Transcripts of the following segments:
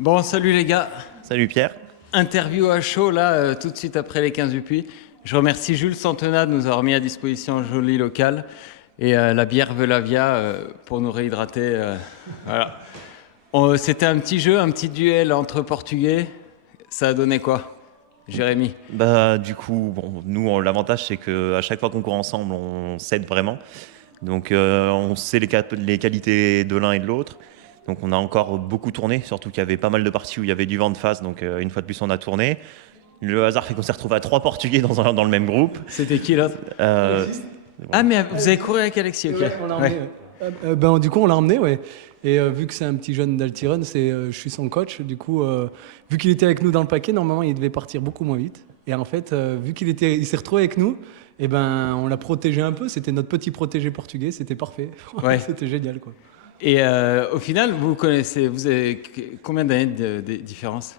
Bon, salut les gars. Salut Pierre. Interview à chaud là, tout de suite après les 15 du Puy. Je remercie Jules Santena de nous avoir mis à disposition un joli local et la bière Velavia pour nous réhydrater. Voilà. C'était un petit jeu, un petit duel entre Portugais. Ça a donné quoi, Jérémy? Du coup, nous, l'avantage, c'est qu'à chaque fois qu'on court ensemble, on s'aide vraiment. Donc, on sait les qualités de l'un et de l'autre. Donc, on a encore beaucoup tourné, surtout qu'il y avait pas mal de parties où il y avait du vent de face. Donc, une fois de plus, on a tourné. Le hasard fait qu'on s'est retrouvé à 3 Portugais dans le même groupe. C'était qui l'autre? Ah, mais vous avez couru avec Alexis, ok. Ouais, on l'a emmené. Ouais. Du coup, on l'a emmené, ouais. Et vu que c'est un petit jeune d'Altirun, je suis son coach. Du coup, vu qu'il était avec nous dans le paquet, normalement, il devait partir beaucoup moins vite. Et en fait, vu il s'est retrouvé avec nous, et ben, on l'a protégé un peu. C'était notre petit protégé portugais. C'était parfait. Ouais. C'était génial, quoi. Et au final, vous avez combien d'années de différence?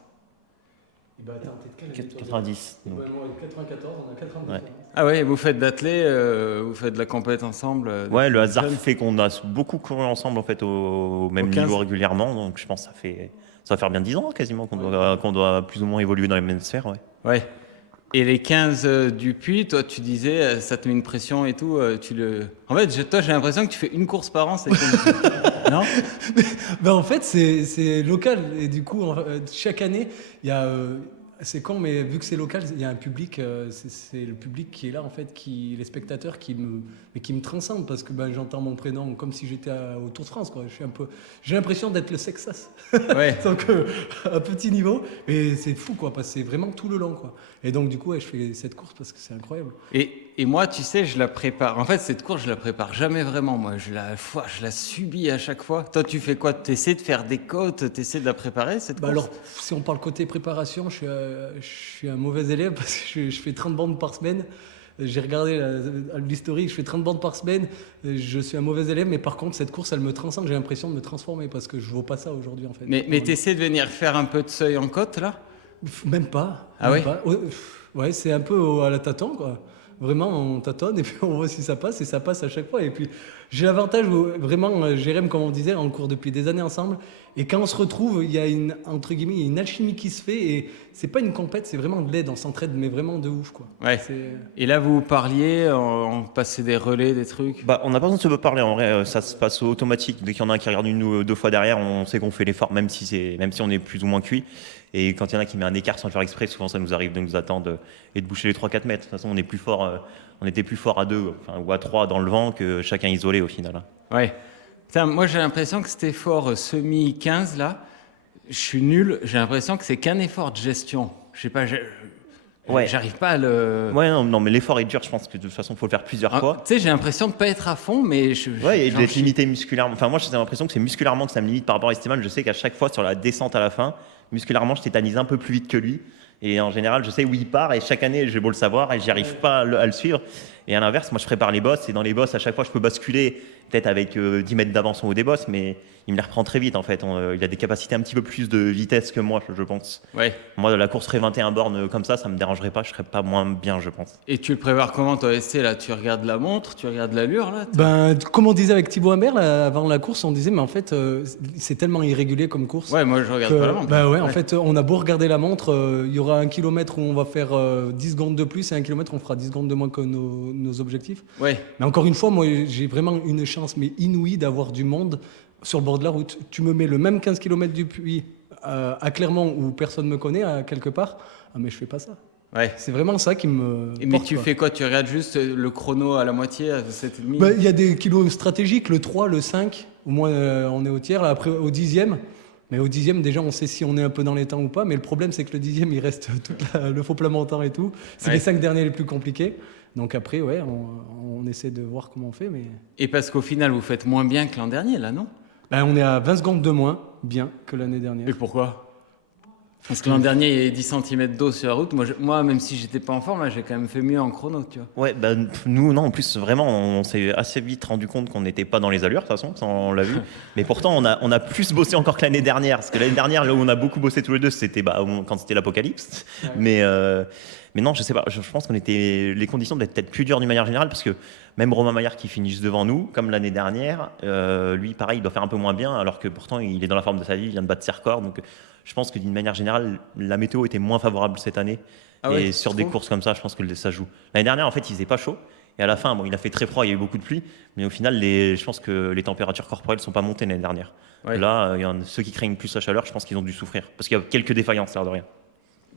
Attends, t'es de quel 90. Donc. Ouais, moi, 94, on a 92. Ouais. Ah ouais, vous faites d'athlé, vous faites de la compète ensemble. Ouais, le depuis hasard jeune. fait qu'on a beaucoup couru ensemble en fait au même Au 15. niveau régulièrement. Donc, je pense que ça va faire bien 10 ans quasiment qu'on doit plus ou moins évoluer dans les mêmes sphères. Ouais. Ouais. Et les 15 du Puy, toi, tu disais, ça te met une pression et tout. En fait, toi, j'ai l'impression que tu fais une course par an. Non? En fait, c'est local. Et du coup, chaque année, il y a. C'est con, mais vu que c'est local, il y a un public. C'est le public qui est là, en fait, les spectateurs qui me transcendent parce que j'entends mon prénom comme si j'étais au Tour de France, quoi. J'ai l'impression d'être le Sexas. Ouais. Donc, à petit niveau. Et c'est fou, quoi, parce que c'est vraiment tout le long, quoi. Et donc, du coup, je fais cette course parce que c'est incroyable. Et moi, tu sais, je la prépare. En fait, cette course, je la prépare jamais vraiment. Moi, je la subis à chaque fois. Toi, tu fais quoi? Tu essaies de faire des côtes, tu essaies de la préparer, cette course? Alors, si on parle côté préparation, je suis un mauvais élève parce que je fais 30 bandes par semaine. J'ai regardé l'historique, je fais 30 bandes par semaine. Je suis un mauvais élève, mais par contre, cette course, elle me transcende. J'ai l'impression de me transformer parce que je ne vaux pas ça aujourd'hui, en fait. Mais tu essaies de venir faire un peu de seuil en côte, là? Même pas. Ah même ouais? pas. Ouais, c'est un peu à la tâton, quoi. Vraiment, on tâtonne et puis on voit si ça passe et ça passe à chaque fois. Et puis, j'ai l'avantage où vraiment, Jérém, comme on disait, on court depuis des années ensemble. Et quand on se retrouve, il y a entre guillemets, une alchimie qui se fait et c'est pas une compète, c'est vraiment de l'aide. On s'entraide, mais vraiment de ouf, quoi. Ouais. Et là, vous parliez, on passait des relais, des trucs? On n'a pas besoin de se parler en vrai, ça se passe automatique. Dès qu'il y en a un qui regarde une ou deux fois derrière, on sait qu'on fait l'effort, même si on est plus ou moins cuit. Et quand il y en a qui met un écart sans le faire exprès, souvent ça nous arrive de nous attendre et de boucher les 3-4 mètres. De toute façon, on était plus fort à 2 ou à 3 dans le vent que chacun isolé au final. Ouais. Putain, moi, j'ai l'impression que cet effort semi-15, là, je suis nul. J'ai l'impression que c'est qu'un effort de gestion. Je sais pas, Ouais. j'arrive pas à le... Ouais, non, mais l'effort est dur, je pense que de toute façon, il faut le faire plusieurs fois. Tu sais, j'ai l'impression de pas être à fond, mais Ouais, et j'en d'être chie. limité musculairement. Enfin, moi, j'ai l'impression que c'est musculairement que ça me limite par rapport à Esteban. Je sais qu'à chaque fois, sur la descente à la fin, musculairement, je tétanise un peu plus vite que lui. Et en général, je sais où il part, et chaque année, j'ai beau le savoir, et j'y arrive pas à le suivre. Et à l'inverse, moi, je prépare les bosses, et dans les bosses, à chaque fois, je peux basculer, peut-être avec 10 mètres d'avance en haut des bosses, mais il me les reprend très vite, en fait. Il a des capacités un petit peu plus de vitesse que moi, je pense. Ouais. Moi, la course Ré 21 bornes comme ça me dérangerait pas, je serais pas moins bien, je pense. Et tu le prépares comment, toi, SC, là? Tu regardes la montre, tu regardes l'allure, là? Comme on disait avec Thibaut Humbert, là, avant la course, on disait, mais en fait, c'est tellement irrégulier comme course. Ouais, moi, je regarde pas la montre. En fait, on a beau regarder la montre, il y aura 1 kilomètre où on va faire 10 secondes de plus et 1 kilomètre où on fera 10 secondes de moins que nos objectifs. Ouais. Mais encore une fois, moi, j'ai vraiment une chance mais inouïe d'avoir du monde sur le bord de la route. Tu me mets le même 15 km du Puy à Clermont où personne me connaît, à quelque part, mais je fais pas ça. Ouais. C'est vraiment ça qui me Mais porte, tu quoi. fais quoi? Tu regardes juste le chrono à la moitié, à 7,5? Il y a des kilos stratégiques, le 3, le 5, au moins on est au tiers, là, après au 10e. Mais au 10e, déjà, on sait si on est un peu dans les temps ou pas. Mais le problème, c'est que le 10e, il reste le faux plat montant et tout. C'est Ouais. les 5 derniers les plus compliqués. Donc après, ouais, on essaie de voir comment on fait. Mais Et parce qu'au final, vous faites moins bien que l'an dernier, là, non? on est à 20 secondes de moins, bien, que l'année dernière. Et pourquoi? Parce que l'an dernier, il y avait 10 cm d'eau sur la route. Moi, même si j'étais pas en forme, là, j'ai quand même fait mieux en chrono, tu vois. Ouais, nous, non, en plus, vraiment, on s'est assez vite rendu compte qu'on n'était pas dans les allures, de toute façon, ça, on l'a vu. Mais pourtant, on a plus bossé encore que l'année dernière. Parce que l'année dernière, là où on a beaucoup bossé tous les deux, c'était quand c'était l'apocalypse. Ouais. Mais non, je sais pas. Je pense qu'on était les conditions d'être peut-être plus dures d'une manière générale parce que même Romain Maillard qui finit juste devant nous, comme l'année dernière, lui pareil, il doit faire un peu moins bien alors que pourtant il est dans la forme de sa vie, il vient de battre ses records. Donc je pense que d'une manière générale, la météo était moins favorable cette année. Ah Et ouais, sur tu des trouves? courses comme ça, je pense que ça joue. L'année dernière, en fait, il faisait pas chaud. Et à la fin, bon, il a fait très froid, il y a eu beaucoup de pluie. Mais au final, je pense que les températures corporelles sont pas montées l'année dernière. Ouais. Là, il y en a ceux qui craignent plus la chaleur, je pense qu'ils ont dû souffrir. Parce qu'il y a quelques défaillances, l'air de rien.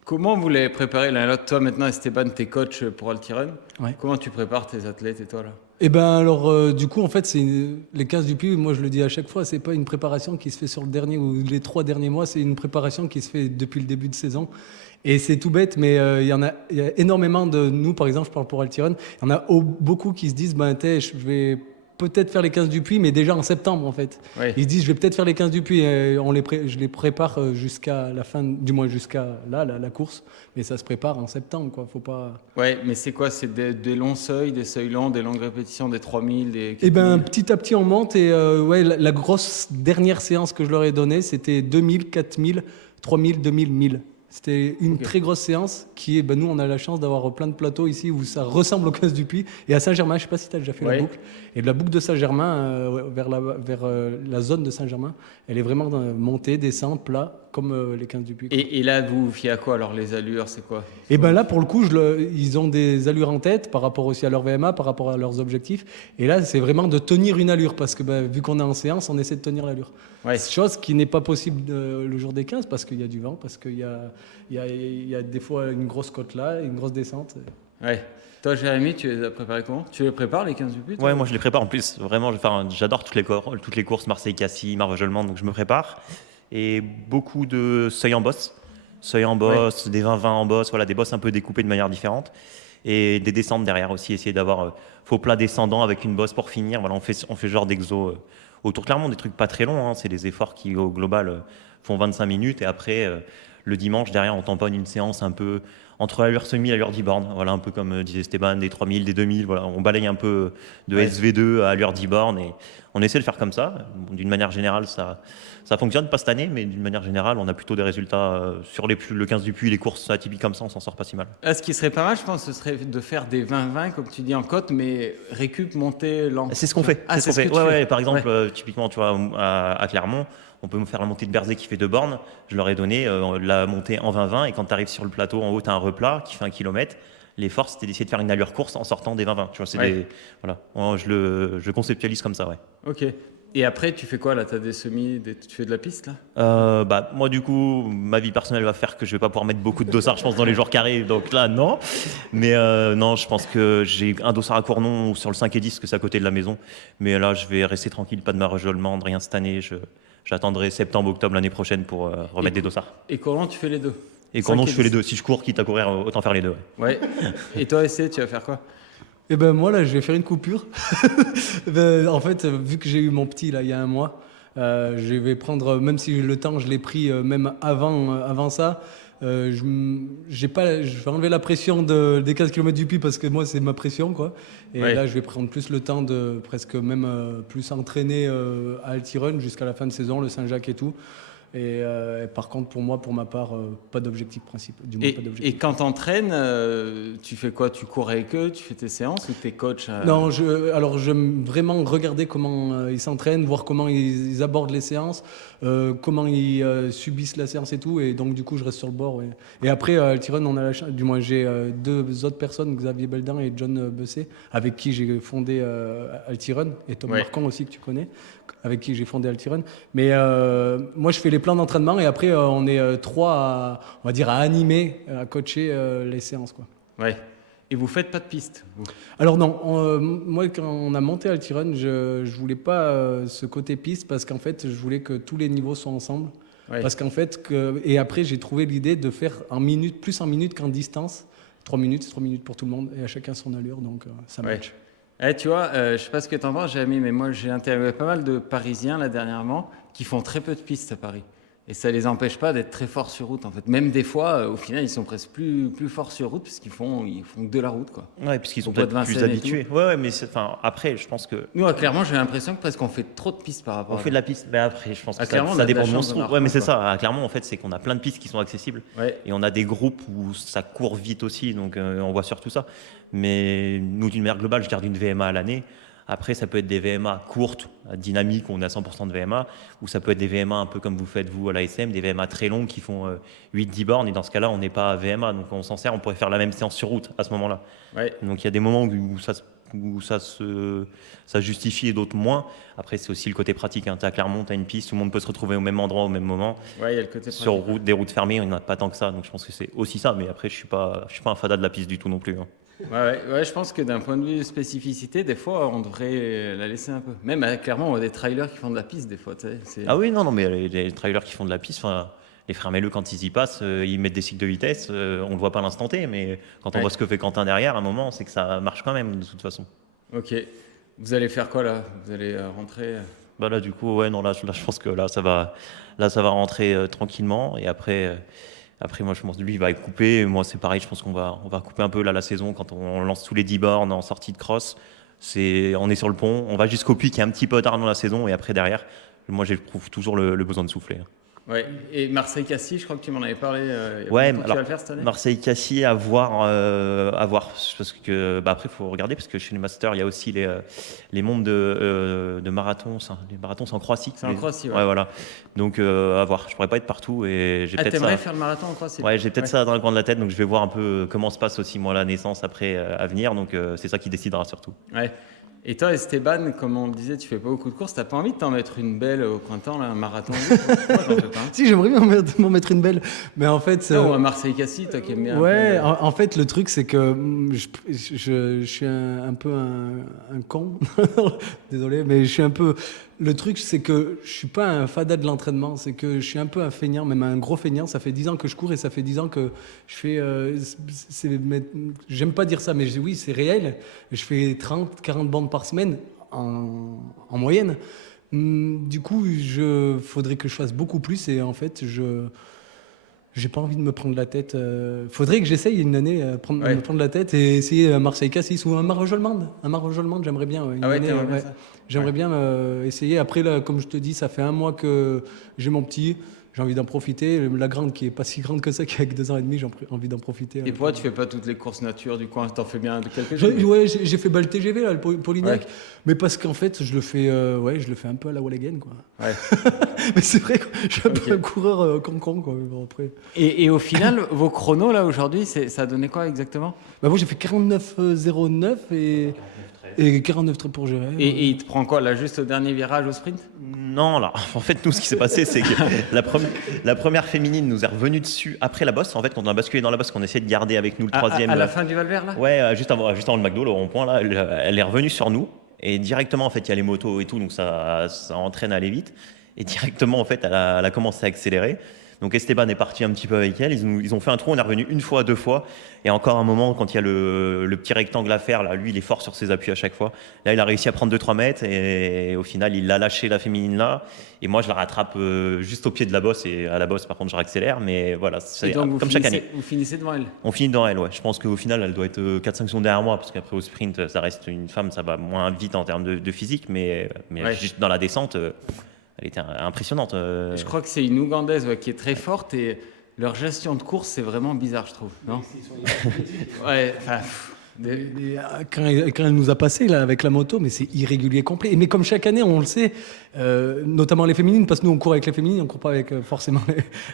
Comment vous l'avez préparé l'un et l'autre? Toi maintenant, Esteban, t'es coach pour Altirun. Ouais. Comment tu prépares tes athlètes et toi là? Et ben alors, du coup, en fait, les 15 du Puy, moi je le dis à chaque fois, c'est pas une préparation qui se fait sur le dernier ou les 3 derniers mois, c'est une préparation qui se fait depuis le début de saison. Et c'est tout bête, mais il y a énormément de nous, par exemple, je parle pour Altiron, il y en a beaucoup qui se disent, ben, je vais peut-être faire les 15 du Puy, mais déjà en septembre, en fait. Oui. Ils se disent, je vais peut-être faire les 15 du Puy, et je les prépare jusqu'à la fin, du moins jusqu'à là, la course, mais ça se prépare en septembre, quoi. Faut pas. Ouais, mais c'est quoi? C'est des longs seuils, des seuils longs, des longues répétitions, des 3000, des Eh ben, 4000? petit à petit, on monte et ouais, la grosse dernière séance que je leur ai donnée, c'était 2000, 4000, 3000, 2000, 1000. C'était une Ok. très grosse séance qui est, ben, nous, on a la chance d'avoir plein de plateaux ici où ça ressemble au 15 du Puy. Et à Saint-Germain, je sais pas si tu as déjà fait Ouais. la boucle. Et de la boucle de Saint-Germain vers la zone de Saint-Germain, elle est vraiment montée, descente, plat, comme les 15 du Puy, quoi. Et là, vous vous fiez à quoi alors? Les allures, c'est quoi? Et ben là, pour le coup, ils ont des allures en tête par rapport aussi à leur VMA, par rapport à leurs objectifs. Et là, c'est vraiment de tenir une allure parce que ben, vu qu'on est en séance, on essaie de tenir l'allure. Ouais. Chose qui n'est pas possible le jour des 15 parce qu'il y a du vent, parce qu'il y a des fois une grosse côte là, une grosse descente. Ouais. Toi, Jérémy, tu les as préparés comment? Tu les prépares les 15 du but? Ouais, moi je les prépare en plus. Vraiment, j'adore toutes les courses, Marseille-Cassis, Marvejolement, donc je me prépare. Et beaucoup de seuils en bosse. Seuils en bosse, des 20-20 en bosse, voilà, des bosses un peu découpées de manière différente. Et des descentes derrière aussi, essayer d'avoir faux plat descendant avec une bosse pour finir. Voilà, on fait genre d'exo autour. Clairement, des trucs pas très longs, hein. C'est des efforts qui au global font 25 minutes. Et après, le dimanche, derrière, on tamponne une séance un peu entre allure semi et allure 10 bornes. Voilà, un peu comme disait Esteban, des 3000, des 2000. Voilà, on balaye un peu de Ouais. SV2 à allure 10 bornes et on essaie de faire comme ça. Bon, d'une manière générale, ça fonctionne, pas cette année, mais d'une manière générale, on a plutôt des résultats sur le 15 du Puy, les courses atypiques comme ça, on s'en sort pas si mal. Ah, ce qui serait pas mal, je pense, ce serait de faire des 20-20, comme tu dis, en côte, mais récup, montée, lent. C'est ce qu'on fait. Ah, c'est ce c'est qu'on ce fait. que tu Ouais, fais. ouais, par exemple, Ouais. typiquement, tu vois, à Clermont, on peut me faire la montée de Berzé qui fait 2 bornes. Je leur ai donné la montée en 20-20 et quand tu arrives sur le plateau en haut, tu as un replat qui fait 1 kilomètre. L'effort, c'était d'essayer de faire une allure course en sortant des 20-20. Tu vois, Ouais. voilà. Moi, je conceptualise comme ça, ouais. Ok. Et après, tu fais quoi là? Tu as des semis, tu fais de la piste là? Bah, moi, du coup, ma vie personnelle va faire que je vais pas pouvoir mettre beaucoup de dossards, je pense, dans les jours qui arrivent. Donc là, non. Mais non, je pense que j'ai un dossard à Cournon sur le 5 et 10, que c'est à côté de la maison. Mais là, je vais rester tranquille, pas de margeolement, de rien cette année. J'attendrai septembre, octobre l'année prochaine pour remettre des dossards. Et comment tu fais les deux? Et Cournon, 5 et je fais les 10. deux. Si je cours, quitte à courir, autant faire les deux. Ouais. Ouais. Et toi, Essay, tu vas faire quoi? Et ben moi là, je vais faire une coupure. Ben, en fait, vu que j'ai eu mon petit là il y a un mois, je vais prendre, même si le temps je l'ai pris même avant ça, j'ai pas, je vais enlever la pression des 15 km du Puy parce que moi c'est ma pression quoi. Et Ouais. là je vais prendre plus le temps de presque même plus entraîner à Altirun jusqu'à la fin de saison, le Saint-Jacques et tout. Et par contre pour moi, pour ma part, pas d'objectif principal, du moins pas Et d'objectif. quand t'entraînes, tu fais quoi? Tu cours avec eux? Tu fais tes séances ou t'es coach? Non, alors j'aime vraiment regarder comment ils s'entraînent, voir comment ils abordent les séances, comment ils subissent la séance et tout. Et donc du coup, je reste sur le bord. Ouais. Et après, à Altiron, on a du moins j'ai 2 autres personnes, Xavier Beldan et John Bessé, avec qui j'ai fondé Altiron, et Tom Ouais. Marcon aussi que tu connais, avec qui j'ai fondé Altiron. Mais moi, je fais les plans d'entraînement et après, on est 3 on va dire, à animer, à coacher les séances, quoi. Ouais. Et vous faites pas de piste, vous? Alors non, moi quand on a monté Altirun, je voulais pas ce côté piste parce qu'en fait je voulais que tous les niveaux soient ensemble. Ouais. Parce qu'en fait, et après j'ai trouvé l'idée de faire plus en minutes qu'en distance. 3 minutes, c'est 3 minutes pour tout le monde et à chacun son allure, donc ça Ouais. match. Eh, tu vois, je sais pas ce que t'en penses, Jérémy, mais moi j'ai interviewé pas mal de Parisiens là dernièrement qui font très peu de pistes à Paris. Et ça les empêche pas d'être très forts sur route, en fait. Même des fois, au final, ils sont presque plus forts sur route parce qu'ils font que de la route, quoi. Ouais, puisqu'ils sont Au Bois de peut-être plus Vincennes et habitués. Ouais, mais après, je pense que Nous, clairement, j'ai l'impression que presque on fait trop de pistes par rapport on à fait de la piste. Mais après, je pense que Clermont, on ça a de la dépend de mon chance d'en trou. avoir Ouais, mais plein, c'est quoi. ça. À Clermont, en fait, c'est qu'on a plein de pistes qui sont accessibles. Ouais. Et on a des groupes où ça court vite aussi, donc on voit surtout ça. Mais nous, d'une manière globale, je garde une VMA à l'année. Après, ça peut être des VMA courtes, dynamiques, où on a 100% de VMA, ou ça peut être des VMA un peu comme vous faites vous à l'ASM, des VMA très longues qui font 8-10 bornes, et dans ce cas-là, on n'est pas à VMA, donc on s'en sert, on pourrait faire la même séance sur route à ce moment-là. Ouais. Donc il y a des moments où ça justifie et d'autres moins. Après, c'est aussi le côté pratique. Hein. Tu as Clermont, tu as une piste, tout le monde peut se retrouver au même endroit, au même moment. Ouais, il y a le côté Sur pratique. route, des routes fermées, on n'en a pas tant que ça, donc je pense que c'est aussi ça. Mais après, je suis pas un fada de la piste du tout non plus. Hein. Ouais, je pense que d'un point de vue spécificité, des fois, on devrait la laisser un peu. Même clairement, on a des trailers qui font de la piste, des fois. Tu sais, Ah oui, non, mais les trailers qui font de la piste, les frères Melleux, quand ils y passent, ils mettent des cycles de vitesse, on ne le voit pas à l'instant T, mais quand on voit ce que fait Quentin derrière, à un moment, c'est que ça marche quand même, de toute façon. Ok. Vous allez faire quoi là? Vous allez rentrer Bah là, du coup, ouais, non, là, je pense que là, ça va rentrer tranquillement, et après, moi, je pense que lui, il va couper. Moi, c'est pareil, je pense on va couper un peu là la saison quand on lance tous les 10 bornes en sortie de cross. On est sur le pont, on va jusqu'au puits qui est un petit peu tard dans la saison, et après, derrière, moi, j'éprouve toujours le besoin de souffler. Ouais. Et Marseille-Cassis, je crois que tu m'en avais parlé. Il y a Ouais, longtemps. Tu vas le faire cette année? Marseille-Cassis, à voir, parce que après, il faut regarder, parce que chez les Masters, il y a aussi les mondes de marathon. Les marathons, c'est en Croatie. C'est en Croatie, ouais. Ouais, voilà. Donc, à voir. Je pourrais pas être partout et j'ai peut-être t'aimerais ça. faire le marathon en Croatie? Ouais, j'ai peut-être ça dans le coin de la tête, donc je vais voir un peu comment se passe aussi, moi, la naissance après à venir. Donc, c'est ça qui décidera surtout. Ouais. Et toi, Esteban, comme on le disait, tu fais pas beaucoup de courses. T'as pas envie de t'en mettre une belle au printemps, là, un marathon? Moi, j'en fais pas. Si, j'aimerais bien m'en mettre une belle. Mais en fait. Non, ou à Marseille-Cassis, toi qui aimes bien. Ouais, un peu en fait, le truc, c'est que je suis un peu un con. Désolé, mais je suis un peu. Le truc, c'est que je suis pas un fada de l'entraînement. C'est que je suis un peu un feignant, même un gros feignant. Ça fait 10 ans que je cours et ça fait 10 ans que je fais. J'aime pas dire ça, mais oui, c'est réel. Je fais 30, 40 bandes par semaine en moyenne. Du coup, faudrait que je fasse beaucoup plus et en fait, j'ai pas envie de me prendre la tête. Faudrait que j'essaye une année me prendre la tête et essayer Marseille-Cassis ou un Marojolmande. Un Marojolmande, j'aimerais bien. Une année, t'aimerais bien ça? J'aimerais bien essayer. Après, là, comme je te dis, ça fait un mois que j'ai mon petit. J'ai envie d'en profiter. La grande, qui est pas si grande que ça, qui a que 2 ans et demi, j'ai envie d'en profiter. Et pourquoi tu fais pas toutes les courses nature du coin? T'en fais bien de quelque chose? Ouais, j'ai fait le TGV, là, le Polignac. Ouais. Mais parce qu'en fait, je le fais un peu à la Walligen, quoi. Ouais. Mais c'est vrai que je suis un peu Ok. un coureur con, quoi. Mais bon, après. Et au final, vos chronos, là, aujourd'hui, ça a donné quoi exactement? Bah moi j'ai fait 49,09 et 49 pour gérer. Et il te prend quoi, là, juste au dernier virage au sprint? Non, là, en fait, nous, ce qui s'est passé, c'est que la première féminine nous est revenue dessus après la bosse. En fait, quand on a basculé dans la bosse, qu'on essayait de garder avec nous le troisième. À la fin du Valvert, là? Ouais, juste avant le McDo, le rond-point, là, elle est revenue sur nous. Et directement, en fait, il y a les motos et tout, donc ça entraîne à aller vite. Et directement, en fait, elle a commencé à accélérer. Donc Esteban est parti un petit peu avec elle. Ils ont fait un trou, on est revenu 1 fois, 2 fois. Et encore un moment, quand il y a le petit rectangle à faire, là, lui, il est fort sur ses appuis à chaque fois. Là, il a réussi à prendre 2-3 mètres. Et au final, il l'a lâché, la féminine, là. Et moi, je la rattrape juste au pied de la bosse. Et à la bosse, par contre, je réaccélère. Mais voilà, c'est comme chaque année. Vous finissez devant elle? On finit devant elle, ouais. Je pense qu'au final, elle doit être 4-5 secondes derrière moi, parce qu'après au sprint, ça reste une femme, ça va moins vite en termes de physique, mais Ouais. juste dans la descente, elle était impressionnante. Je crois que c'est une Ougandaise qui est très forte et leur gestion de course, c'est vraiment bizarre, je trouve. Non? Ouais, enfin. Mais, quand elle nous a passé là avec la moto, mais c'est irrégulier complet. Mais comme chaque année, on le sait, notamment les féminines, parce que nous on court avec les féminines, on court pas avec forcément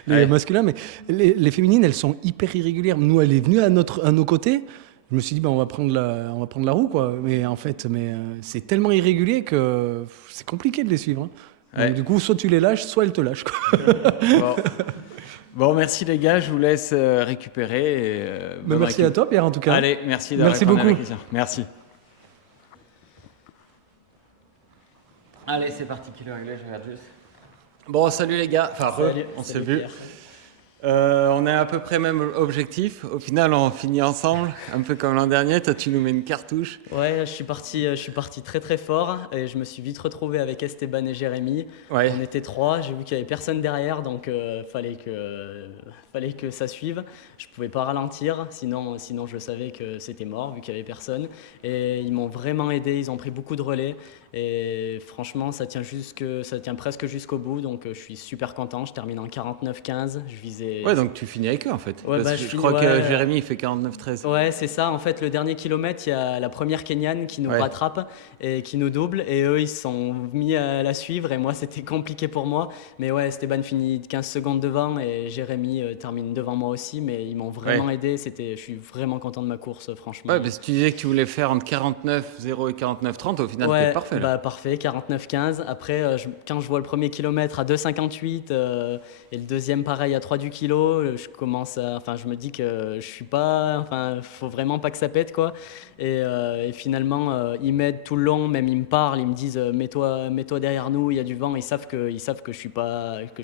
les Ouais. masculins, mais les féminines, elles sont hyper irrégulières. Nous, elle est venue à nos côtés. Je me suis dit, on va prendre la roue, quoi. Mais en fait, c'est tellement irrégulier que c'est compliqué de les suivre. Hein. Ouais. Donc, du coup, soit tu les lâches, soit elles te lâchent, quoi. Bon, merci les gars, je vous laisse récupérer. Et, bonne Merci récup. à toi, Pierre, en tout cas. Allez, merci d'avoir Merci répondu à la beaucoup. question. Merci. Allez, c'est parti, kilo réglé, je regarde juste. Bon, salut les gars. Enfin, on s'est vu. On a à peu près même objectif. Au final, on finit ensemble, un peu comme l'an dernier. Toi, tu nous mets une cartouche. Ouais, je suis parti très très fort et je me suis vite retrouvé avec Esteban et Jérémy. Ouais. On était trois, j'ai vu qu'il y avait personne derrière, donc fallait que ça suive. Je pouvais pas ralentir, sinon je savais que c'était mort vu qu'il y avait personne. Et ils m'ont vraiment aidé, ils ont pris beaucoup de relais et franchement ça tient presque jusqu'au bout, donc je suis super content. Je termine en 49-15, je visais. Ouais, donc tu finis avec eux en fait. Ouais, Parce bah, que je je finis, crois que ouais. Jérémy il fait 49-13. Ouais, c'est ça. En fait, le dernier kilomètre, il y a la première Kenyane qui nous Ouais. rattrape et qui nous double. Et eux, ils se sont mis à la suivre. Et moi, c'était compliqué pour moi. Mais ouais, Esteban finit 15 secondes devant et Jérémy termine devant moi aussi. Mais ils m'ont vraiment aidé. Je suis vraiment content de ma course, franchement. Ouais, parce que tu disais que tu voulais faire entre 49-0 et 49-30. Au final, Ouais, t'es parfait là. bah, parfait, 49-15. Après, quand je vois le premier kilomètre à 2,58 et le deuxième pareil à 3 du kilo, je me dis que je suis pas, faut vraiment pas que ça pète quoi. Et finalement, ils m'aident tout le long, même ils me parlent, ils me disent mets-toi derrière nous, il y a du vent. Ils savent que je suis pas, que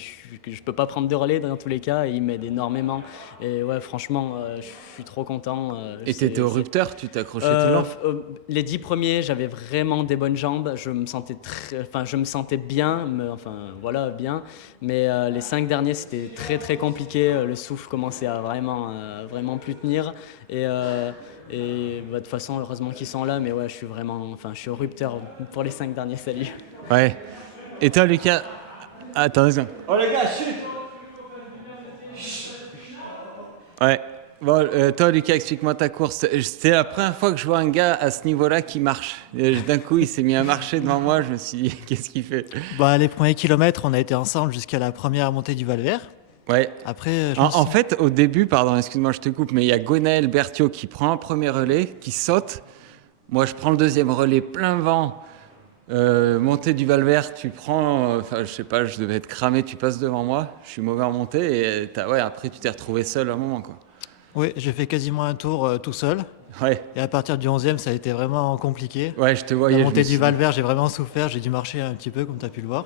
je peux pas prendre de relais dans tous les cas. Et ils m'aident énormément. Et ouais, franchement, je suis trop content. Et t'étais au rupteur, tu t'es accroché tout le long. Les 10 premiers, j'avais vraiment des bonnes jambes. Je me sentais bien, voilà, bien. Mais les 5 derniers, c'était très très compliqué. Le souffle commençait à vraiment plus tenir. De toute façon, heureusement qu'ils sont là. Mais ouais, je suis au rupteur pour les 5 derniers. Salut. Ouais. Et toi, Lucas? Attends une seconde. Oh les gars, chut. Ouais. Bon, toi, Lucas, explique-moi ta course. C'était la première fois que je vois un gars à ce niveau-là qui marche. D'un coup, il s'est mis à marcher devant moi. Je me suis dit, qu'est-ce qu'il fait? Bah, les premiers kilomètres, on a été ensemble jusqu'à la première montée du Val-Vert. Ouais. Après, En fait, au début, pardon, excuse-moi, je te coupe, mais il y a Gwenaël Berthiaud qui prend un premier relais, qui saute. Moi, je prends le deuxième relais, plein vent. Montée du Val-Vert, tu prends, je sais pas, je devais être cramé, tu passes devant moi. Je suis mauvais en montée et après, tu t'es retrouvé seul à un moment, quoi. oui, j'ai fait quasiment un tour tout seul. Ouais, Et à partir du 11e, ça a été vraiment compliqué. ouais, je te voyais. La je montée me du suis- Val-Vert, j'ai vraiment souffert. J'ai dû marcher un petit peu, comme tu as pu le voir.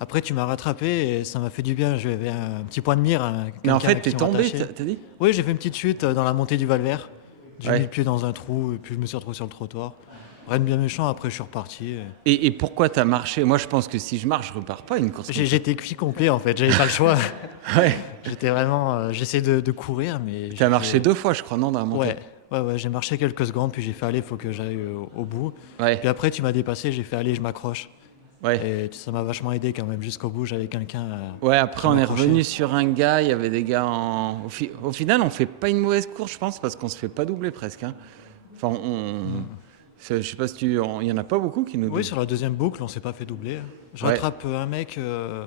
Après, tu m'as rattrapé et ça m'a fait du bien. J'avais un petit point de mire. Mais en quelqu'un fait, avec t'es qui tombé, m'attachait. t'as dit? Oui, j'ai fait une petite chute dans la montée du Val-Vert. J'ai Ouais. mis le pied dans un trou et puis je me suis retrouvé sur le trottoir. Rien de bien méchant, après je suis reparti. Et pourquoi t'as marché? Moi, je pense que si je marche, je repars pas une course. J'étais cuit complet en fait, j'avais pas le choix. Ouais. J'étais vraiment. J'essayais de courir, mais. T'as marché 2 fois, je crois, non, dans la montée? Ouais, j'ai marché quelques secondes, puis j'ai fait aller, il faut que j'aille au bout. Ouais. Puis après, tu m'as dépassé, j'ai fait aller, je m'accroche. Ouais. Et ça m'a vachement aidé quand même, jusqu'au bout, j'avais quelqu'un. Ouais, après, on est m'accrocher. revenu sur un gars, il y avait des gars en. Au final, on fait pas une mauvaise course, je pense, parce qu'on se fait pas doubler presque, hein. Enfin, je sais pas si il y en a pas beaucoup qui nous doublent. Oui, sur la deuxième boucle, on s'est pas fait doubler. Je Ouais. rattrape un mec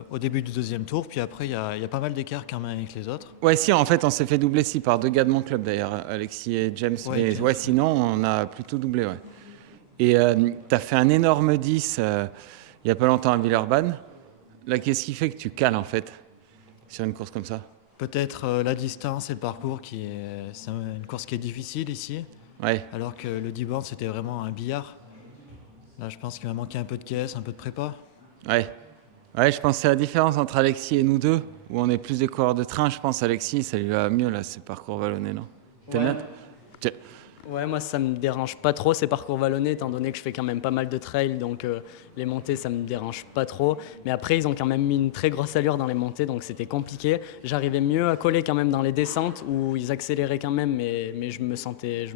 au début du deuxième tour, puis après, il y a pas mal d'écart quand même avec les autres. Ouais, si, en fait, on s'est fait doubler si par 2 gars de mon club d'ailleurs, Alexis et James. Ouais, Mais James. ouais, sinon, on a plutôt doublé, ouais. Et t'as fait un énorme 10 il y a pas longtemps à Villeurbanne. Là, qu'est-ce qui fait que tu cales en fait sur une course comme ça? Peut-être la distance et le parcours c'est une course qui est difficile ici, Ouais, alors que le 10 bornes c'était vraiment un billard. Là, je pense qu'il m'a manqué un peu de caisse, un peu de prépa. ouais. Ouais, je pense que c'est la différence entre Alexis et nous deux, où on est plus des coureurs de train. Je pense Alexis, ça lui va mieux là, ces parcours vallonnés, non? T'aimes Ouais. bien? Tu- Ouais, moi ça me dérange pas trop ces parcours vallonnés, étant donné que je fais quand même pas mal de trail, donc les montées ça me dérange pas trop. Mais après ils ont quand même mis une très grosse allure dans les montées, donc c'était compliqué. J'arrivais mieux à coller quand même dans les descentes où ils accéléraient quand même, mais je me sentais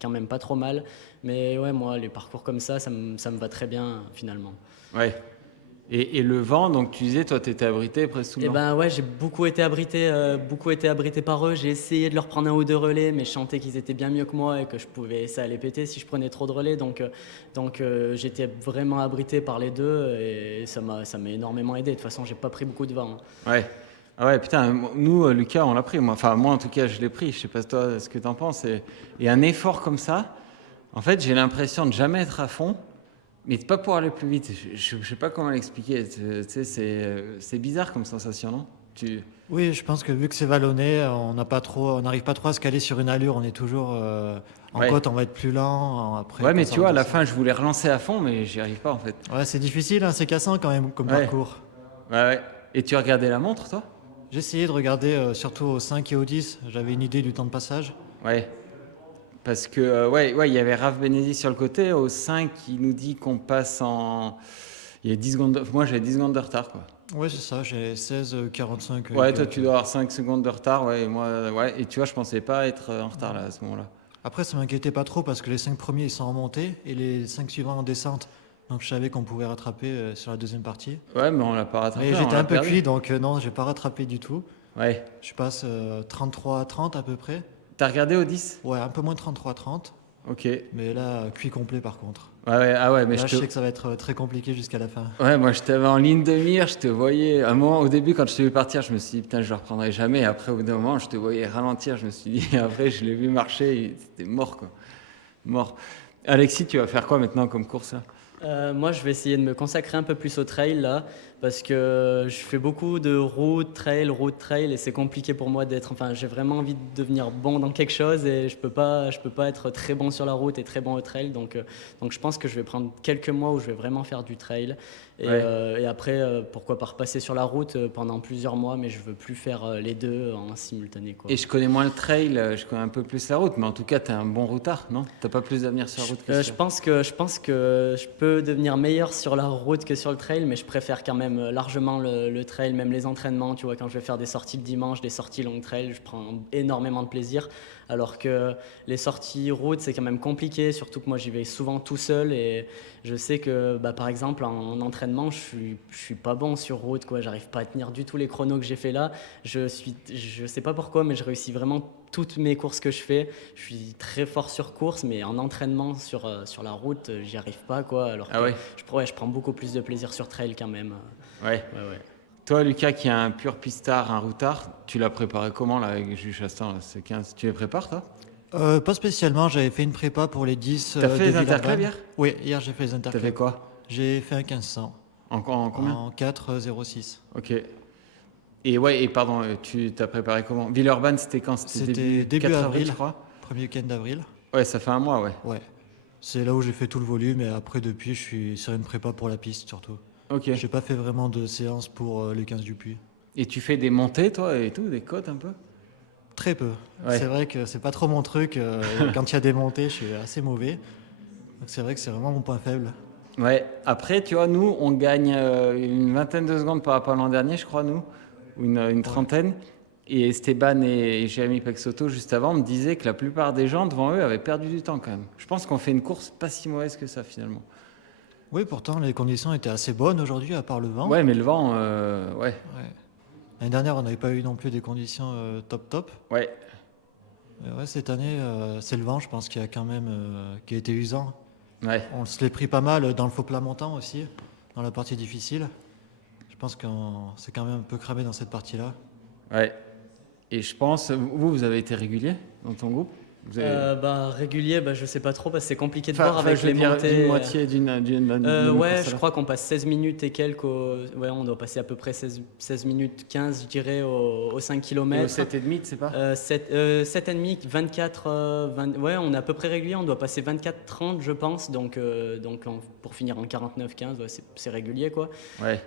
quand même pas trop mal. Mais ouais, moi les parcours comme ça me va très bien finalement. Ouais. Et le vent, donc tu disais, toi, t'étais abrité presque tout le Et long. ben ouais, j'ai beaucoup été abrité par eux. J'ai essayé de leur prendre un ou deux relais, mais je sentais qu'ils étaient bien mieux que moi et que ça allait péter si je prenais trop de relais. Donc j'étais vraiment abrité par les deux et ça m'a énormément aidé. De toute façon, j'ai pas pris beaucoup de vent, hein. Ouais. Ah ouais, putain, nous, Lucas, on l'a pris. Enfin, moi, en tout cas, je l'ai pris. Je sais pas toi ce que t'en penses. Et un effort comme ça, en fait, j'ai l'impression de jamais être à fond, mais de pas pouvoir aller plus vite. Je sais pas comment l'expliquer. Tu sais, c'est bizarre comme sensation, non? Oui, je pense que vu que c'est vallonné, on n'arrive pas trop à se caler sur une allure. On est toujours en Ouais. côte, on va être plus lent. Après, Ouais, mais quand tu ça vois, à la redescend. fin, je voulais relancer à fond, mais j'y arrive pas, en fait. Ouais, c'est difficile, hein, c'est cassant quand même comme Ouais. parcours. Ouais, ouais. Et tu regardais la montre, toi? J'ai essayé de regarder surtout au 5 et au 10. J'avais une idée du temps de passage. Ouais. Parce que, il y avait Raph Benesi sur le côté. Au 5, il nous dit qu'on passe en. Il y a 10 secondes. Moi, j'ai 10 secondes de retard, quoi. Ouais, c'est ça. J'ai 16,45. Ouais, toi, tu dois avoir 5 secondes de retard. Ouais, et moi, ouais. Et tu vois, je pensais pas être en retard là, à ce moment-là. Après, ça m'inquiétait pas trop parce que les 5 premiers ils sont en montée et les 5 suivants en descente. Donc je savais qu'on pouvait rattraper sur la deuxième partie. Ouais, mais on l'a pas rattrapé. Mais on j'étais l'a un peu perdu. cuit, donc non, j'ai pas rattrapé du tout. Ouais. Je passe 33 à 30 à peu près. T'as regardé au 10? Ouais, un peu moins de 33 à 30. Ok. Ouais, Mais là, cuit complet par contre. ouais, ah ouais, mais Là, je je te. sais que ça va être très compliqué jusqu'à la fin. Ouais, moi je t'avais en ligne de mire, je te voyais. À un moment, au début, quand je t'ai vu partir, je me suis dit, putain, je le reprendrai jamais. Et après, au bout d'un moment, je te voyais ralentir. Je me suis dit, après, je l'ai vu marcher, c'était mort, quoi. Mort. Alexis, tu vas faire quoi maintenant comme course là? Moi, je vais essayer de me consacrer un peu plus au trail là, parce que je fais beaucoup de route, trail, et c'est compliqué pour moi d'être. Enfin, j'ai vraiment envie de devenir bon dans quelque chose et je peux pas être très bon sur la route et très bon au trail. Donc je pense que je vais prendre quelques mois où je vais vraiment faire du trail. Et après, pourquoi pas repasser sur la route pendant plusieurs mois, mais je veux plus faire les deux en simultané, quoi. Et je connais moins le trail, je connais un peu plus la route, mais en tout cas, t'es un bon routard, non? T'as pas plus d'avenir sur la route que Je sur. pense que je peux devenir meilleur sur la route que sur le trail, mais je préfère quand même largement le trail, même les entraînements. Tu vois, quand je vais faire des sorties le dimanche, des sorties long trail, je prends énormément de plaisir. Alors que les sorties route, c'est quand même compliqué, surtout que moi j'y vais souvent tout seul et je sais que par exemple en entraînement, je suis pas bon sur route, quoi. J'arrive pas à tenir du tout les chronos que j'ai fait là. Je sais pas pourquoi, mais je réussis vraiment toutes mes courses que je fais. Je suis très fort sur course, mais en entraînement sur la route, j'y arrive pas, quoi. Alors Ah que ouais? je prends beaucoup plus de plaisir sur trail quand même. Ouais. Ouais, ouais. Toi, Lucas, qui est un pur pistard, un routard, tu l'as préparé comment là avec Jules Chastain là, c'est 15. Tu les prépares, toi? Pas spécialement, j'avais fait une prépa pour les 10. T'as fait de les interclubs Villeurbanne. hier? Oui, hier j'ai fait les T'as interclubs. fait quoi? J'ai fait un 1500 En combien? en 4,06. Ok. Et ouais, et pardon, tu t'as préparé comment? Villeurbanne, c'était quand? C'était début 4 avril, je crois. premier week-end d'avril. Ouais, ça fait un mois, ouais. Ouais. C'est là où j'ai fait tout le volume et après depuis je suis sur une prépa pour la piste surtout. Ok. J'ai pas fait vraiment de séance pour les 15 du Puy. Et tu fais des montées, toi, et tout, des côtes un peu? Très peu. Ouais. C'est vrai que c'est pas trop mon truc. Quand il y a des montées, je suis assez mauvais. Donc c'est vrai que c'est vraiment mon point faible. Ouais. Après, tu vois, nous, on gagne une vingtaine de secondes par rapport à l'an dernier, je crois, nous, ou une trentaine. Et Esteban et Jérémy Pexoto, juste avant, me disaient que la plupart des gens devant eux avaient perdu du temps quand même. Je pense qu'on fait une course pas si mauvaise que ça, finalement. Oui, pourtant les conditions étaient assez bonnes aujourd'hui, à part le vent. Ouais, mais le vent, ouais. Ouais. L'année dernière, on n'avait pas eu non plus des conditions top. Ouais. Mais ouais, cette année, c'est le vent, je pense, qui a quand même qui a été usant. Ouais. On se l'est pris pas mal dans le faux plat montant aussi, dans la partie difficile. Je pense qu'on s'est quand même un peu cramé dans cette partie-là. Ouais. Et je pense, vous avez été régulier dans ton groupe? Vous avez... Régulier, je sais pas trop parce que c'est compliqué de Enfin, voir avec je veux les dire, montées. d'une moitié d'une Ouais, course, je là. crois qu'on passe 16 minutes et quelques. Ouais, on doit passer à peu près 16 minutes 15, je dirais, aux 5 Et au km. 7,5, c'est pas? 7,5, 24. Ouais, on est à peu près régulier. On doit passer 24-30, je pense. Donc pour finir en 49-15, ouais, c'est régulier, quoi. Ouais.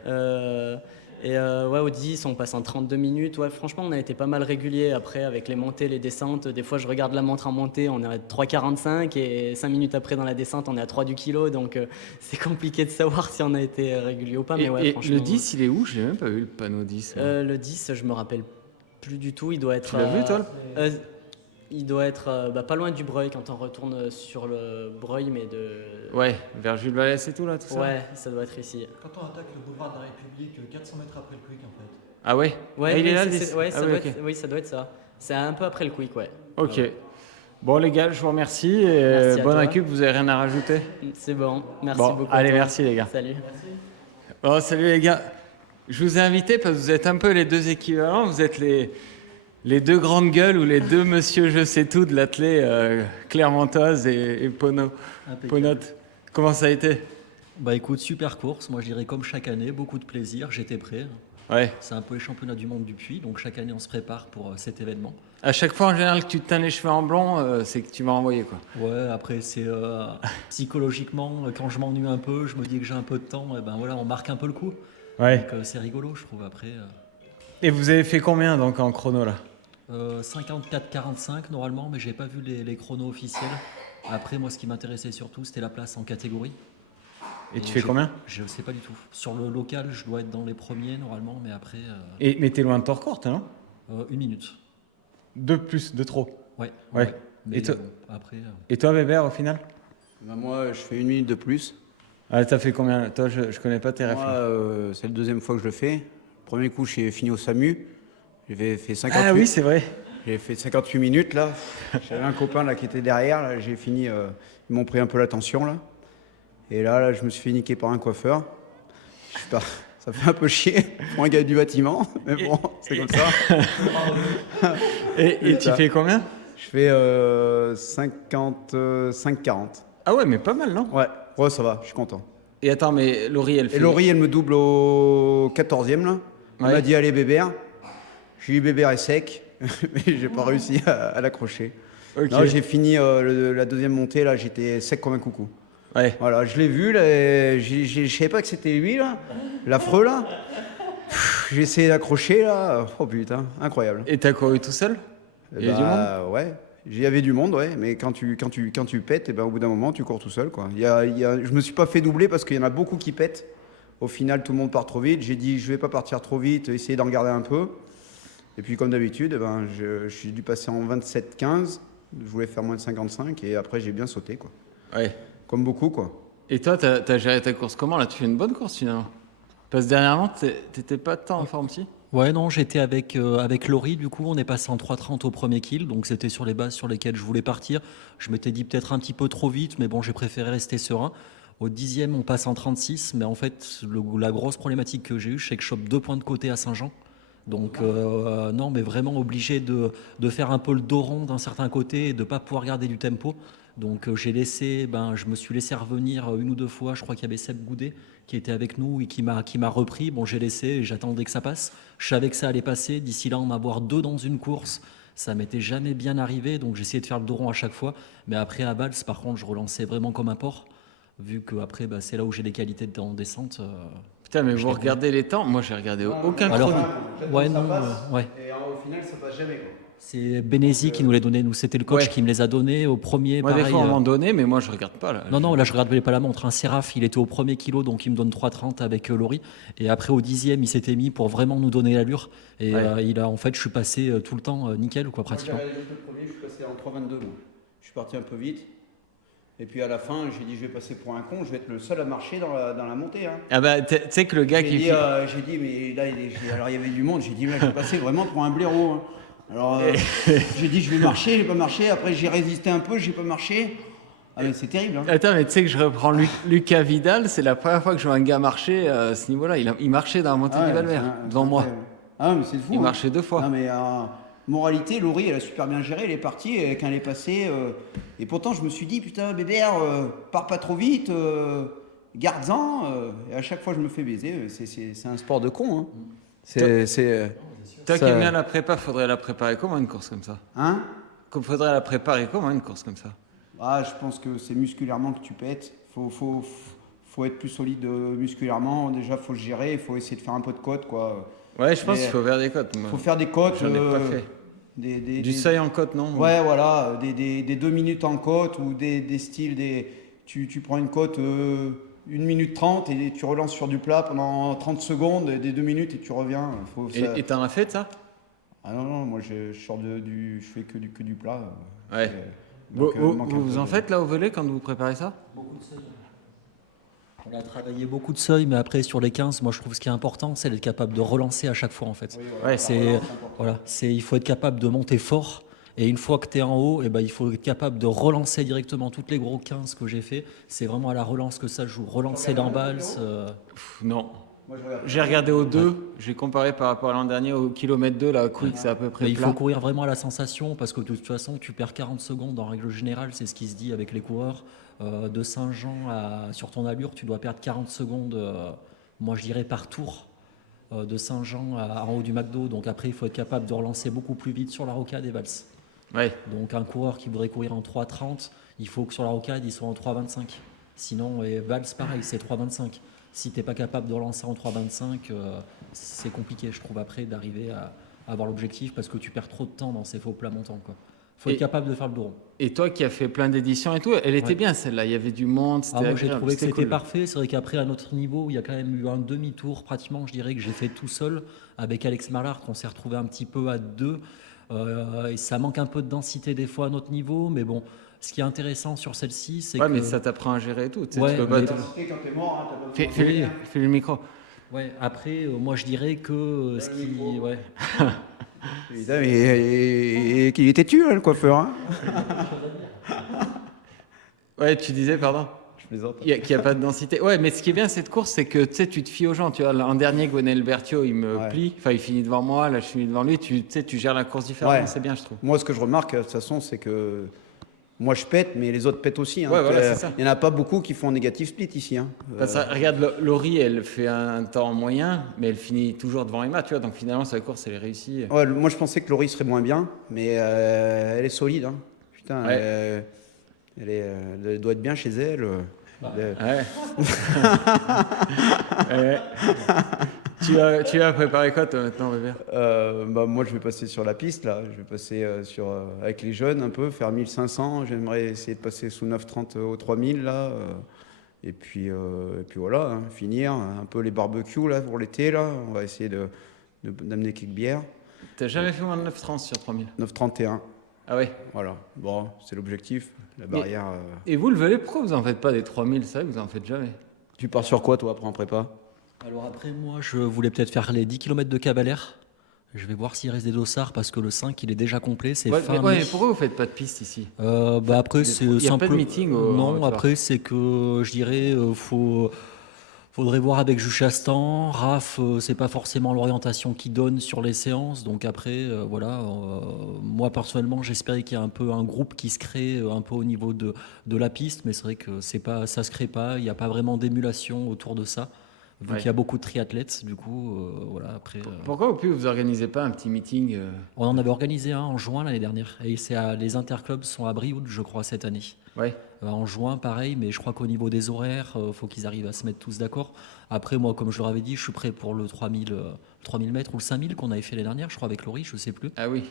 Ouais, au 10, on passe en 32 minutes. Ouais, franchement, on a été pas mal régulier après avec les montées, les descentes. Des fois, je regarde la montre en montée, on est à 3,45 et 5 minutes après dans la descente, on est à 3 du kilo. Donc, c'est compliqué de savoir si on a été régulier ou pas. Mais ouais, Et franchement. le 10, il est où? Je n'ai même pas vu le panneau 10. moi. Le 10, je me rappelle plus du tout. Il doit être. Tu l'as vu, toi Il doit être pas loin du Breuil quand on retourne sur le Breuil, mais de. Ouais, vers Jules Vallès et tout, là, tout ça? Ouais, ça doit être ici. Quand on attaque le boulevard de la République, 400 mètres après le Quick en fait. Ah ouais? Ouais, Ah, il oui, est là, le c'est- 10? c'est- ouais, Ah ça oui, doit ok. être, oui, ça doit être ça. C'est un peu après le Quick, ouais. Ok. Ouais. Bon, les gars, je vous remercie. Et Merci à bonne toi. récup, vous avez rien à rajouter? C'est bon, merci Bon, beaucoup. allez, à toi. merci, les gars. Salut. Bon, salut les gars. Je vous ai invité parce que vous êtes un peu les deux équivalents. Vous êtes les deux grandes gueules ou les deux monsieur je sais tout de l'athlé Clermontoise et Pono. Ponote. Comment ça a été? Bah écoute, super course, moi je dirais comme chaque année, beaucoup de plaisir, j'étais prêt. Ouais. C'est un peu les championnats du monde du Puy, donc chaque année on se prépare pour cet événement. À chaque fois, en général, que tu te teins les cheveux en blond, c'est que tu m'as envoyé, quoi. Ouais, après c'est psychologiquement, quand je m'ennuie un peu, je me dis que j'ai un peu de temps, et ben voilà, on marque un peu le coup. Ouais. Donc c'est rigolo, je trouve. Après, Et vous avez fait combien donc en chrono là? 54-45 normalement, mais j'ai pas vu les chronos officiels. Après, moi, ce qui m'intéressait surtout, c'était la place en catégorie. Et tu fais combien? Je sais pas du tout. Sur le local, je dois être dans les premiers normalement, mais après, Mais t'es loin de ton record, toi, non? 1 minute. Deux de plus, de trop. Ouais. Ouais. Mais Et toi- bon, après, Et toi, Weber, au final? Bah, moi, je fais 1 minute de plus. Ah, t'as fait combien? Toi, je connais pas tes Moi, réflexes. c'est la deuxième fois que je le fais. Premier coup, j'ai fini au SAMU. J'avais fait 58. Ah oui, c'est vrai. J'ai fait 58 minutes là. J'avais un copain là qui était derrière. Là, j'ai fini. Ils m'ont pris un peu l'attention là. Et là, je me suis fait niquer par un coiffeur. Je sais pas. Ça fait un peu chier pour un gars du bâtiment, mais bon, c'est comme ça. Et tu ça. fais combien? Je fais 55-40. Ah ouais, mais pas mal, non? Ouais, ça va. Je suis content. Et attends, mais Laurie, elle fait... Et Laurie, elle me double au 14e là. Elle Ouais. m'a dit allez Bébert. J'ai eu Bébert est sec, mais j'ai pas réussi à l'accrocher. Ok. Non, j'ai fini la deuxième montée là, j'étais sec comme un coucou. Ouais. Voilà, je l'ai vu, là, je savais pas que c'était lui là, l'affreux là. J'ai essayé d'accrocher là, oh putain, incroyable. Et t'as couru tout seul? Il y a du monde? Ouais, il y avait du monde, ouais, mais quand tu pètes, et ben, au bout d'un moment, tu cours tout seul, quoi. Je me suis pas fait doubler parce qu'il y en a beaucoup qui pètent. Au final, tout le monde part trop vite. J'ai dit, je vais pas partir trop vite, essayer d'en garder un peu. Et puis, comme d'habitude, ben, j'ai dû passer en 27-15. Je voulais faire moins de 55 et après, j'ai bien sauté, quoi. Ouais. Comme beaucoup, quoi. Et toi, t'as géré ta course comment? Là, tu fais une bonne course, finalement. Parce que dernièrement, t'étais pas tant en forme, si? Ouais, non, j'étais avec Laurie, du coup, on est passé en 3,30 au premier kill, donc c'était sur les bases sur lesquelles je voulais partir. Je m'étais dit peut-être un petit peu trop vite, mais bon, j'ai préféré rester serein. Au 10e, on passe en 36, mais en fait, la grosse problématique que j'ai eue, c'est que je chope 2 points de côté à Saint-Jean. Donc, non, mais vraiment obligé de faire un peu le dos rond d'un certain côté et de ne pas pouvoir garder du tempo. Donc, je me suis laissé revenir 1 ou 2 fois. Je crois qu'il y avait Seb Goudet qui était avec nous et qui m'a repris. Bon, j'ai laissé et j'attendais que ça passe. Je savais que ça allait passer. D'ici là, en avoir 2 dans une course, ça m'était jamais bien arrivé. Donc, j'essayais de faire le dos rond à chaque fois. Mais après, à Valls, par contre, je relançais vraiment comme un porc. Vu que après, c'est là où j'ai des qualités en descente. Putain, mais vous regardez les temps? Moi, j'ai regardé aucun Alors, chrono. ouais, non, ouais. Et au final, ça passe jamais, quoi. C'est Bénézi qui nous les donnait. Nous, c'était le coach Ouais. qui me les a donnés au premier. Moi, des pareil, fois, à un moment donné, mais moi, je regarde pas, là. Non, là, je regardais pas la montre. Séraph, il était au premier kilo, donc il me donne 3,30 avec Laurie. Et après, au 10e, il s'était mis pour vraiment nous donner l'allure. Et Ouais. en fait, je suis passé tout le temps nickel, quoi, pratiquement. Moi, j'avais le premier, je suis passé en 3,22. Moi. Je suis parti un peu vite. Et puis à la fin, j'ai dit, je vais passer pour un con, je vais être le seul à marcher dans la montée. Hein. Ah bah, tu sais que le gars qui fait... J'ai dit, mais là, alors il y avait du monde, j'ai dit, là, je vais passer vraiment pour un blaireau. Hein. Alors j'ai dit, je vais marcher, j'ai pas marché. Après, j'ai résisté un peu, j'ai pas marché. Ah, mais c'est terrible. Hein. Attends, mais tu sais que je reprends Lucas Vidal, c'est la première fois que je vois un gars marcher à ce niveau-là. Il marchait dans la montée Ah du ouais, Valvert, c'est devant moi. Ah, mais c'est fou. Il hein. marchait 2 fois. Non, mais moralité, Laurie, elle a super bien géré, elle est partie, et quand elle est passée. Et pourtant, je me suis dit, putain, Bébert, pars pas trop vite, garde-en. Et à chaque fois, je me fais baiser. C'est un sport de con. Hein. Toi qui ça- aimes bien la prépa, faudrait la préparer comment une course comme ça? Hein? Faudrait la préparer comment une course comme ça? Ah, je pense que c'est musculairement que tu pètes. Faut être plus solide musculairement. Déjà, faut se gérer, il faut essayer de faire un peu de côte, quoi. Ouais, je pense Mais qu'il faut faire des cotes. moi. Faut faire des côtes. J'en ai pas fait. Du seuil en côte, non? Ouais, voilà, des 2 minutes en côte ou des styles, tu prends une côte 1 minute 30 et tu relances sur du plat pendant 30 secondes, des 2 minutes et tu reviens. Et t'en as fait de ça? Ah non, moi je sors je fais que du plat. Ouais. Donc, Vous manque un vous peu en de- faites là au volet quand vous préparez ça? On a travaillé beaucoup de seuils, mais après, sur les 15, moi, je trouve ce qui est important, c'est d'être capable de relancer à chaque fois, en fait. Ouais, Il faut être capable de monter fort. Et une fois que tu es en haut, il faut être capable de relancer directement. Toutes les gros 15 que j'ai fait, c'est vraiment à la relance que ça joue. Relancer dans Valls. Non. Moi, je regarde. J'ai regardé au 2, j'ai comparé par rapport à l'an dernier au kilomètre 2, là, Quick, c'est à peu près Mais il plat. faut courir vraiment à la sensation parce que de toute façon, tu perds 40 secondes en règle générale. C'est ce qui se dit avec les coureurs. De Saint-Jean sur ton allure, tu dois perdre 40 secondes, moi je dirais par tour, de Saint-Jean en haut du McDo. Donc après, il faut être capable de relancer beaucoup plus vite sur la rocade et Valls. Ouais. Donc un coureur qui voudrait courir en 3,30, il faut que sur la rocade, il soit en 3,25. Sinon, et Valls, pareil, c'est 3,25. si tu n'es pas capable de relancer en 3,25, c'est compliqué, je trouve, après d'arriver à avoir l'objectif parce que tu perds trop de temps dans ces faux plats montants, quoi. Faut Et- être capable de faire le dos rond. Et toi qui as fait plein d'éditions et tout, elle était Ouais. bien celle-là. Il y avait du monde, c'était Ah, moi, j'ai agréable, trouvé que c'était cool. parfait. C'est vrai qu'après, à notre niveau, il y a quand même eu un demi-tour pratiquement, je dirais, que j'ai fait tout seul avec Alex Mallard, qu'on s'est retrouvé un petit peu à deux. Et ça manque un peu de densité des fois à notre niveau, mais bon, ce qui est intéressant sur celle-ci, c'est Ouais, que... mais ça t'apprend à gérer et tout. Tu sais, Ouais, tu peux pas mais- te- Quand t'es mort, hein, t'as pas besoin Fais-lui le micro. Ouais, après, moi, je dirais que ce qui... Ouais. Évidemment, et qu'il était tu, hein, le coiffeur. Hein. Ouais, tu disais, pardon, Je plaisante. qu'il n'y a pas de densité. Ouais, mais ce qui est bien cette course, c'est que tu sais, tu te fies aux gens. Tu vois, l'an dernier, Gwenel Berthiaud, il me Ouais. plie. Enfin, il finit devant moi. Là, je finis devant lui. Tu sais, tu gères la course différemment. Ouais. C'est bien, je trouve. Moi, ce que je remarque, de toute façon, c'est que moi, je pète, mais les autres pètent aussi. Hein. Ouais, voilà, c'est ça. Il n'y en a pas beaucoup qui font un négatif split ici. Hein. Parce que, regarde, Laurie, elle fait un temps moyen, mais elle finit toujours devant Emma. Tu vois, donc finalement, sa course, elle est réussie. Ouais, moi, je pensais que Laurie serait moins bien, mais elle est solide. Hein. Putain, Ouais. elle doit être bien chez elle. Elle- Ouais. Ouais. Tu vas préparer quoi, toi, maintenant, Weber? bah, moi, je vais passer sur la piste, là. Je vais passer avec les jeunes un peu, faire 1500. J'aimerais essayer de passer sous 9,30 au 3000, là. Et puis voilà, hein, finir un peu les barbecues, là, pour l'été, là. On va essayer d'amener quelques bières. T'as jamais fait moins de 9,30 sur 3000? 9,31. Ah ouais. Voilà. Bon, c'est l'objectif. La Mais- barrière. Et vous, le volet, pourquoi vous en faites pas des 3000? C'est vrai que vous en faites jamais. Tu pars sur quoi, toi, après en prépa? Alors après, moi, je voulais peut-être faire les 10 km de Cavalère. Je vais voir s'il reste des dossards parce que le 5, il est déjà complet. C'est Ouais, fin mais mai. pourquoi vous faites pas de piste ici? Bah après, c'est Il y a pas de simple- meeting au- Non, tu vois. après, c'est que je dirais, faudrait voir avec Jules Chastan. Raph, c'est pas forcément l'orientation qu'il donne sur les séances. Donc après, voilà. Moi, personnellement, j'espérais qu'il y ait un peu un groupe qui se crée un peu au niveau de la piste. Mais c'est vrai que ça se crée pas. Il n'y a pas vraiment d'émulation autour de ça. Vu Ouais. qu'il y a beaucoup de triathlètes, du coup, voilà. Après, Pourquoi au plus vous organisez pas un petit meeting on en avait organisé un en juin l'année dernière. Et les interclubs sont à Brioude, je crois, cette année. Ouais. En juin, pareil, mais je crois qu'au niveau des horaires, faut qu'ils arrivent à se mettre tous d'accord. Après, moi, comme je leur avais dit, je suis prêt pour le 3000 mètres ou le 5000 qu'on avait fait l'année dernière, je crois, avec Laurie, je sais plus. Ah oui.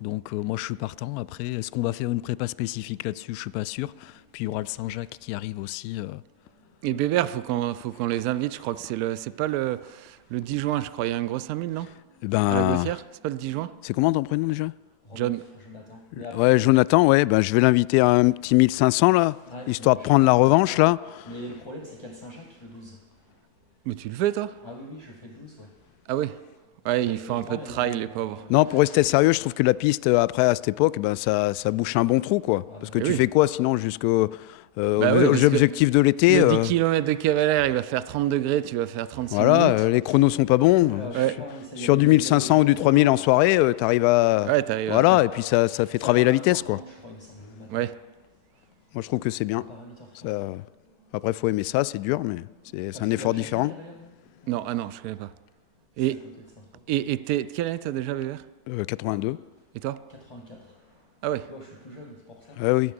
Donc, moi, je suis partant. Après, est-ce qu'on va faire une prépa spécifique là-dessus? Je suis pas sûr. Puis, il y aura le Saint-Jacques qui arrive aussi. Et Bébert, faut qu'on les invite. Je crois que c'est pas le 10 juin, je crois. Il y a un gros 5000, non? Eh À ben, la Gautière. C'est pas le 10 juin? c'est comment ton prénom déjà? John. Ouais, Jonathan, ouais, ben, je vais l'inviter à un petit 1500 là, histoire de prendre la revanche là. Mais le problème, c'est qu'il y a le Saint-Jacques le 12. Mais tu le fais, toi? Ah oui, je fais le 12, ouais. Ah oui. Ouais, il faut un peu de trail, les pauvres. Non, pour rester sérieux, je trouve que la piste après à cette époque, ben, ça bouche un bon trou quoi. Parce que Eh tu oui. fais quoi sinon jusqu'aux Bah oui, parce que objectifs de l'été Le 10 km de Cavalère, il va faire 30 degrés, tu vas faire 36 voilà, minutes. les chronos sont pas bons. Ouais. Sur du 1500 ou du 3000 en soirée, t'arrives à. Ouais, t'arrives à Voilà, et puis ça fait travailler la vitesse quoi. Ouais. Moi je trouve que c'est bien. Après, faut aimer ça, c'est dur, mais c'est un effort différent. Non, ah non, je connais pas. Et quelle année t'as déjà, Bébert? 82. Et toi? 84. Ah ouais. Ouais, oui.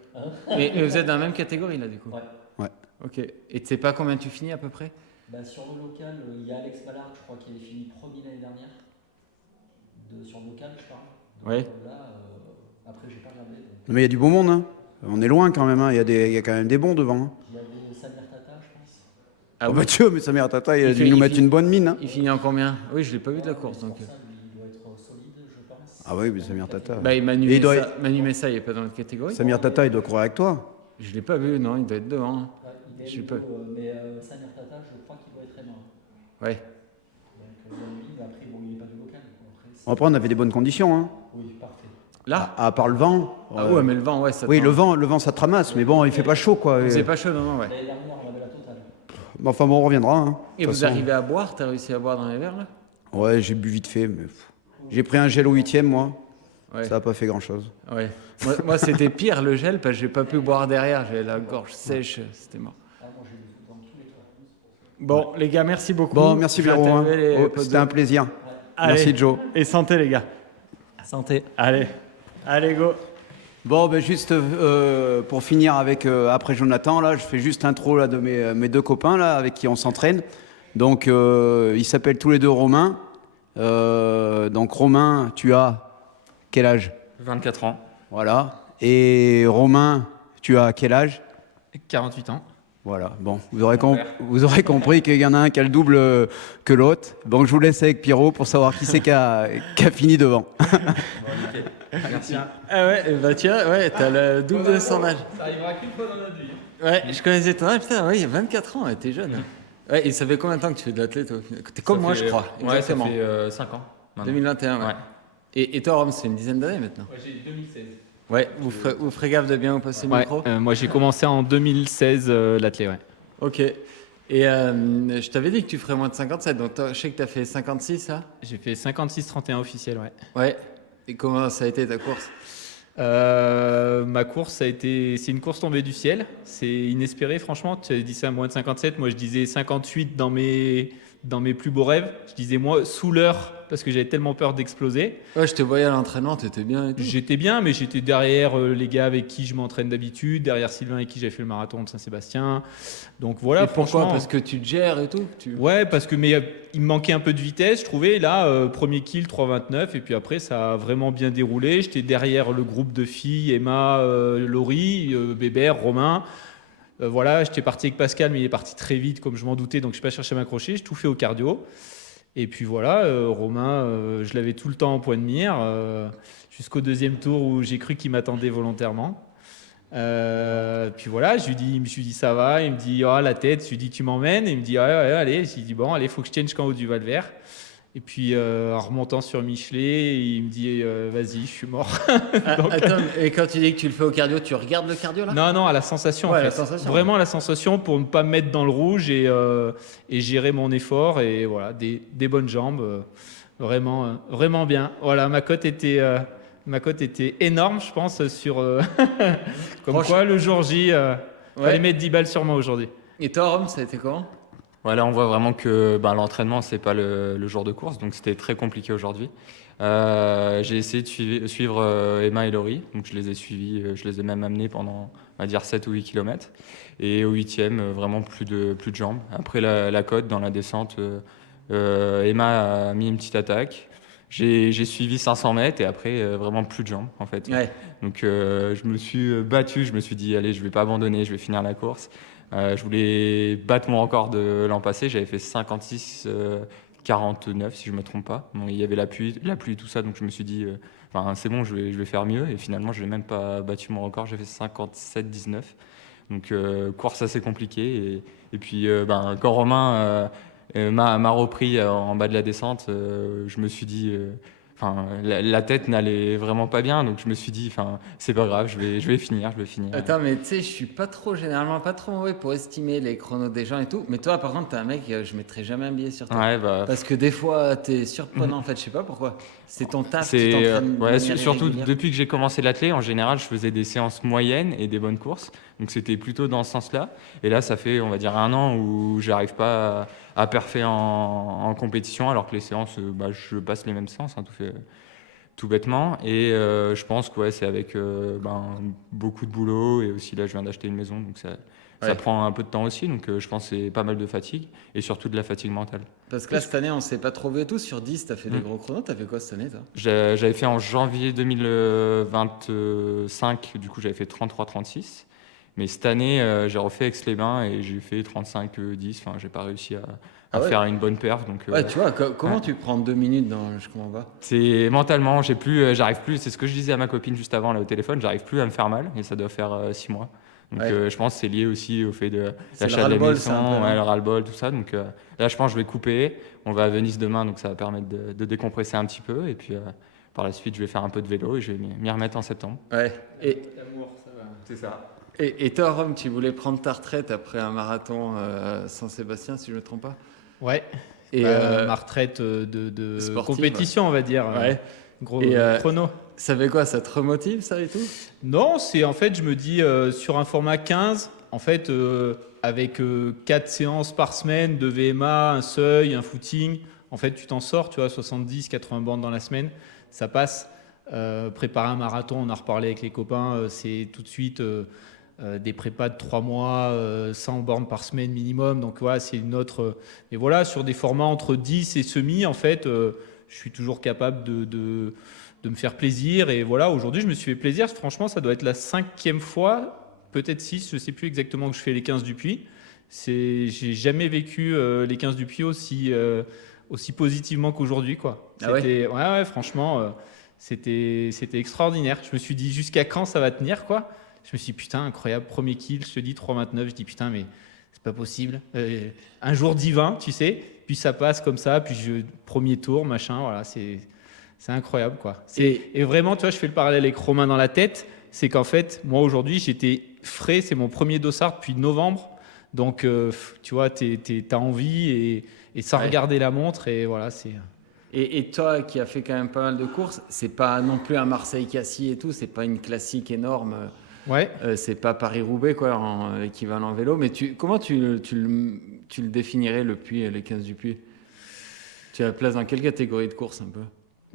Mais vous êtes dans la même catégorie, là, du coup? Ouais. Ouais. Ok. Et tu sais pas combien tu finis, à peu près? Bah, sur le local, il y a Alex Ballard, je crois qu'il avait fini premier l'année dernière. Sur le local, je parle. Donc, Ouais. Là, après, j'ai pas regardé. Donc, Mais il y a du beau monde, hein. On est loin quand même, hein. Il y a quand même des bons devant. Hein. il y avait Samir Tata, je pense. Ah Oh oui. bah Dieu, mais sa mère Tata, il a Il dû fait- nous il mettre fait- une bonne mine. Hein. Il finit en combien? Oui, je l'ai pas vu de la course, donc. Ça, lui, il doit être solide, je pense. Ah oui, mais Samir Tata. Bah, et Manu Et il doit Messa, il est pas dans notre catégorie? Samir Tata, il doit courir avec toi. Je l'ai pas vu, non, il doit être devant. Ouais, il est Je sais le pas. dos, mais Samir Tata, je crois qu'il doit être aimant. Ouais. Donc, lui, après, bon, il n'est pas du local. Quoi. Après, on avait des bonnes conditions. Hein. Oui, parfait. Là? À part le vent. Ah ouais, mais le vent, ouais, ça Oui, tend. le vent, ça te ramasse, mais bon, il fait pas chaud, quoi. C'est pas chaud, non, non, ouais. L'année dernière, on avait la totale. Bon, enfin, bon, on reviendra. Hein. Et De vous toute façon. arrivez à boire? T'as réussi à boire dans les verres, là? Ouais, j'ai bu vite fait, mais j'ai pris un gel au 8e, moi. Ouais. Ça n'a pas fait grand-chose. Ouais. Moi, c'était pire le gel parce que j'ai pas pu boire derrière. J'avais la gorge sèche, c'était mort. Ah, moi, j'ai eu dans tous les toits. Bon, les gars, merci beaucoup. Bon, merci Je vais Véro. Hein. interviewer les Oh, potes C'était de- un plaisir. Allez. Merci Joe. Et santé, les gars. Santé. Allez, go. Bon, ben juste pour finir avec après Jonathan, là, je fais juste l'intro là de mes deux copains là avec qui on s'entraîne. Donc ils s'appellent tous les deux Romain. Donc Romain, tu as quel âge? 24 ans, Voilà. Et Romain, tu as quel âge? 48 ans. Voilà. Bon, vous aurez compris qu'il y en a un qui a le double que l'autre. Donc je vous laisse avec Pierrot pour savoir qui c'est qui a fini devant. Merci. Ah ouais, bah tiens, ouais, t'as le double de son âge. Ça arrivera qu'une fois dans notre vie. Ouais, je connaissais ton âge, putain, ouais, il y a 24 ans, ouais, t'es jeune. Hein. Ouais, et ça fait combien de temps que tu fais de l'athlète au final? T'es comme moi, je crois. Ouais, ça Exactement. fait 5 ans. maintenant. 2021, ouais. Ouais. Et toi, Rome, c'est une dizaine d'années maintenant. Ouais, j'ai 2016. Ouais, vous ferez gaffe de bien vous passer le Ouais, micro. moi j'ai commencé en 2016 l'athlé, ouais. Ok. Et je t'avais dit que tu ferais moins de 57, donc je sais que tu as fait 56, là. J'ai fait 56-31 officiel, ouais. Ouais. Et comment ça a été ta course? Ma course, c'est une course tombée du ciel. C'est inespéré, franchement. Tu as dit ça à moins de 57. Moi, je disais 58 dans mes plus beaux rêves. Je disais, moi, sous l'heure, parce que j'avais tellement peur d'exploser. Ouais, je te voyais à l'entraînement, t'étais bien et tout. J'étais bien, mais j'étais derrière les gars avec qui je m'entraîne d'habitude, derrière Sylvain avec qui j'ai fait le marathon de Saint-Sébastien. Donc voilà, Et pourquoi? franchement. Parce que tu te gères et tout Ouais, parce que il me manquait un peu de vitesse, je trouvais. Là, premier kill, 3,29. Et puis après, ça a vraiment bien déroulé. J'étais derrière le groupe de filles, Emma, Laurie, Bébert, Romain. Voilà, j'étais parti avec Pascal, mais il est parti très vite, comme je m'en doutais. Donc, je n'ai pas cherché à m'accrocher. J'ai tout fait au cardio. Et puis voilà, Romain, je l'avais tout le temps en point de mire, jusqu'au deuxième tour où j'ai cru qu'il m'attendait volontairement. Puis voilà, je me suis dit ça va, il me dit la tête, je lui dis tu m'emmènes, il me dit ouais, allez, je lui dis bon allez, faut que je tienne jusqu'en haut du Val-Vert. Et puis en remontant sur Michelet, il me dit vas-y, je suis mort. Donc, Attends, et quand tu dis que tu le fais au cardio, tu regardes le cardio là? non, à la sensation Ouais, en la fait. sensation. Vraiment à la sensation pour ne pas me mettre dans le rouge et gérer mon effort. Et voilà, des bonnes jambes, vraiment bien. Voilà, ma cote était énorme, je pense, sur. Comme quoi, le jour J, fallait mettre 10 balles sur moi aujourd'hui. Et toi, Rome, ça a été comment? Ouais, là, on voit vraiment que l'entraînement, c'est pas le jour de course, donc c'était très compliqué aujourd'hui. J'ai essayé de suivre Emma et Laurie, donc je les ai suivis, je les ai même amenés pendant, on va dire, 7 ou 8 km. Et au 8e, vraiment plus de jambes. Après la côte, dans la descente, Emma a mis une petite attaque. J'ai suivi 500 mètres et après, vraiment plus de jambes, en fait. Ouais. Donc je me suis battu, je me suis dit, allez, je vais pas abandonner, je vais finir la course. Je voulais battre mon record de l'an passé, j'avais fait 56-49 si je me trompe pas. Bon, il y avait la pluie, tout ça, donc je me suis dit, c'est bon, je vais faire mieux. Et finalement, je n'ai même pas battu mon record, j'ai fait 57-19. Donc course assez compliquée. Et puis quand Romain m'a repris en bas de la descente, je me suis dit... la tête n'allait vraiment pas bien, donc je me suis dit, c'est pas grave, je vais finir. Attends, mais tu sais, je suis généralement pas trop mauvais pour estimer les chronos des gens et tout. Mais toi, par contre, t'es un mec, je mettrais jamais un billet sur toi. Ouais, Parce que des fois, t'es surprenant, en fait, je sais pas pourquoi. C'est ton taf, tu C'est t'entraînes de manière surtout irrégulière. depuis que j'ai commencé l'athlé, en général, je faisais des séances moyennes et des bonnes courses. Donc c'était plutôt dans ce sens-là. Et là, ça fait, on va dire, 1 an où j'arrive pas à perfer en compétition, alors que les séances, je passe les mêmes séances, tout bêtement. Et je pense que c'est avec beaucoup de boulot. Et aussi, là, je viens d'acheter une maison, donc ça prend un peu de temps aussi. Donc je pense que c'est pas mal de fatigue et surtout de la fatigue mentale. Parce que là, cette année, on s'est pas trouvé tout. Sur 10, t'as fait des gros chronos. T'as fait quoi cette année, toi? J'avais fait en janvier 2025, du coup, j'avais fait 33-36. Mais cette année, j'ai refait Aix-les-Bains et j'ai fait 35-10. J'ai pas réussi à faire une bonne perf. Donc, Ouais, tu vois, comment tu prends 2 minutes dans. Je comprends pas. c'est mentalement, j'arrive plus. C'est ce que je disais à ma copine juste avant là, au téléphone. J'arrive plus à me faire mal et ça doit faire 6 mois. Donc, je pense que c'est lié aussi au fait de C'est le l'achat de la ras-le-bol, maison, ça, un peu, non le ras-le-bol, tout ça. Donc là, je pense que je vais couper. On va à Venise demain, donc ça va permettre de décompresser un petit peu. Et puis par la suite, je vais faire un peu de vélo et je vais m'y remettre en septembre. Ouais. C'est ça. Et toi, Rome, tu voulais prendre ta retraite après un marathon Saint-Sébastien, si je ne me trompe pas? Ouais. Et Ma retraite de sportive, compétition, on va dire. Ouais. Gros Et, chrono. Ça fait quoi? Ça te remotive, ça et tout? Non, c'est en fait, je me dis sur un format 15, en fait, avec 4 séances par semaine de VMA, un seuil, un footing, en fait, tu t'en sors, tu vois, 70, 80 bandes dans la semaine, ça passe. Préparer un marathon, on en a reparlé avec les copains, c'est tout de suite des prépas de 3 mois, 100 bornes par semaine minimum. Donc voilà, c'est une autre. Mais voilà, sur des formats entre 10 et semi, en fait, je suis toujours capable de me faire plaisir. Et voilà, aujourd'hui, je me suis fait plaisir. Franchement, ça doit être la 5e fois, peut-être 6, je ne sais plus exactement, que je fais les 15 du Puy. J'ai jamais vécu les 15 du Puy aussi positivement qu'aujourd'hui, quoi. Ah ouais ouais, franchement, c'était extraordinaire. Je me suis dit, jusqu'à quand ça va tenir, quoi. Je me suis dit, putain, incroyable, premier kill, je te dis 3,29. Je dis, putain, mais c'est pas possible. Un jour divin, tu sais. Puis ça passe comme ça, puis premier tour, machin, voilà, c'est incroyable, quoi. Et vraiment, tu vois, je fais le parallèle avec Romain dans la tête. C'est qu'en fait, moi, aujourd'hui, j'étais frais. C'est mon premier dossard depuis novembre. Donc, tu vois, t'as envie et sans regarder la montre. Et voilà, c'est... Et toi qui as fait quand même pas mal de courses, c'est pas non plus un Marseille-Cassis et tout, c'est pas une classique énorme. Ouais. C'est pas Paris-Roubaix, quoi, en équivalent vélo. Mais comment tu le définirais, le Puy, les 15 du Puy? Tu la places dans quelle catégorie de course un peu?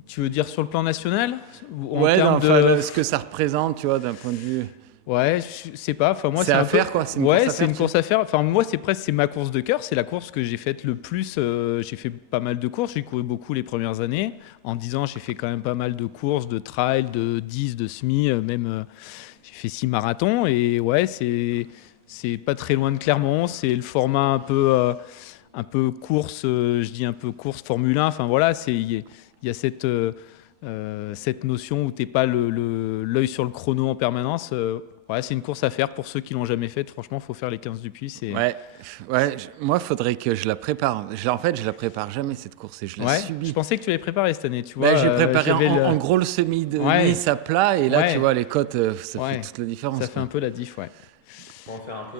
Tu veux dire sur le plan national? Ouais, enfin, ce que ça représente, tu vois, d'un point de vue. Ouais, je sais pas. Enfin, moi, c'est à faire, quoi. C'est une course à faire. Enfin, moi, c'est ma course de cœur. C'est la course que j'ai faite le plus. J'ai fait pas mal de courses. J'ai couru beaucoup les premières années. En 10 ans, j'ai fait quand même pas mal de courses, de trail, de 10, de semi, même. J'ai fait 6 marathons. Et ouais, c'est pas très loin de Clermont. C'est le format un peu course. Je dis un peu course Formule 1. Enfin voilà, il y a cette notion où t'es pas l'œil sur le chrono en permanence. Ouais, c'est une course à faire pour ceux qui l'ont jamais faite. Franchement, faut faire les 15 du Puy. Moi, faudrait que je la prépare. En fait, je la prépare jamais cette course et je la subis. Je pensais que tu l'avais préparée cette année. Tu vois, j'ai préparé en gros le semi de Nice à plat et là, tu vois, les côtes, ça fait toute la différence. Ça fait un peu la diff, ouais. Faut en faire un peu,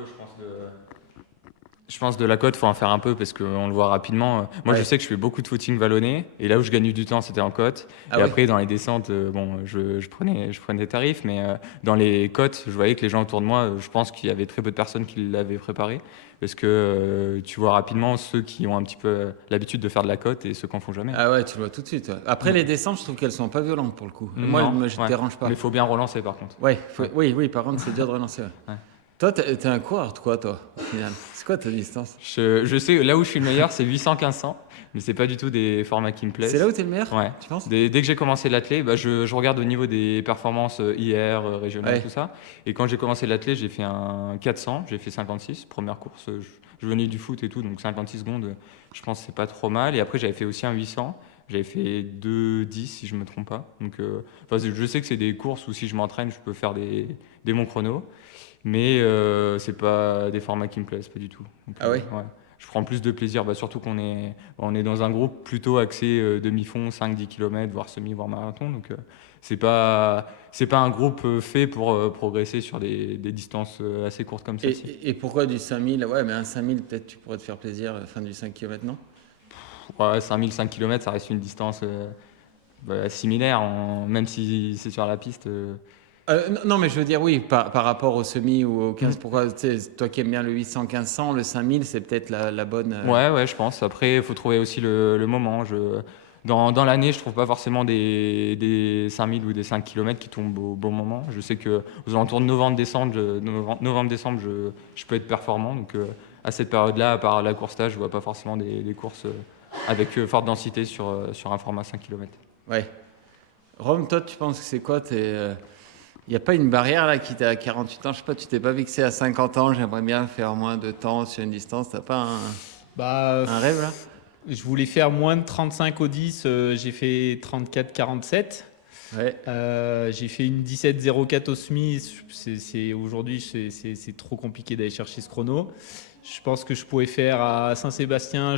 je pense de la côte, faut en faire un peu parce qu'on le voit rapidement. Moi, je sais que je fais beaucoup de footing vallonné et là où je gagnais du temps, c'était en côte. Et après, dans les descentes, je prenais des tarifs, mais dans les côtes, je voyais que les gens autour de moi, je pense qu'il y avait très peu de personnes qui l'avaient préparé parce que tu vois rapidement ceux qui ont un petit peu l'habitude de faire de la côte et ceux qui en font jamais. Ah ouais, tu le vois tout de suite. Ouais. Après, les descentes, je trouve qu'elles sont pas violentes pour le coup. Moi, je ne dérange pas. Mais il faut bien relancer par contre. Oui, par contre, c'est dur de relancer. Ouais. Toi, t'es un coureur de quoi, toi, au final? C'est quoi ta distance? Je sais, là où je suis le meilleur, c'est 800-1500, mais c'est pas du tout des formats qui me plaisent. C'est là où t'es le meilleur? Ouais. Tu penses? Dès que j'ai commencé l'athlé, je regarde au niveau des performances IR, régionales, tout ça. Et quand j'ai commencé l'athlé, j'ai fait un 400, j'ai fait 56, première course. Je venais du foot et tout, donc 56 secondes, je pense que c'est pas trop mal. Et après, j'avais fait aussi un 800. J'avais fait 2,10 si je me trompe pas. Donc, je sais que c'est des courses où si je m'entraîne, je peux faire des bons chronos. Mais c'est pas des formats qui me plaisent, pas du tout. Donc, ouais. Je prends plus de plaisir, surtout qu'on est dans un groupe plutôt axé demi-fond, 5-10 km, voire semi, voire marathon. Donc c'est pas un groupe fait pour progresser sur des distances assez courtes comme ça. Et pourquoi du 5000? Ouais, mais un 5000, peut-être tu pourrais te faire plaisir à la fin du 5 km, non? Ouais, 5000, 5 km, ça reste une distance similaire, même si c'est sur la piste. Non, mais je veux dire, oui, par rapport au semi ou au 15, pourquoi, toi qui aimes bien le 800-1500, le 5000, c'est peut-être la bonne... Ouais, je pense. Après, il faut trouver aussi le moment. Dans l'année, je trouve pas forcément des 5000 ou des 5 km qui tombent au bon moment. Je sais qu'aux alentours de novembre-décembre, je peux être performant. Donc, à cette période-là, à part la course stage, je vois pas forcément des courses avec forte densité sur un format 5 km. Ouais. Rome, toi, tu penses que c'est quoi Il n'y a pas une barrière là qui t'es à 48 ans, je sais pas, tu t'es pas fixé à 50 ans, j'aimerais bien faire moins de temps sur une distance, t'as pas un rêve là? Je voulais faire moins de 35 au 10, j'ai fait 34-47. Ouais. J'ai fait une 17-04 au semi, aujourd'hui c'est trop compliqué d'aller chercher ce chrono. Je pense que je pouvais faire à Saint-Sébastien,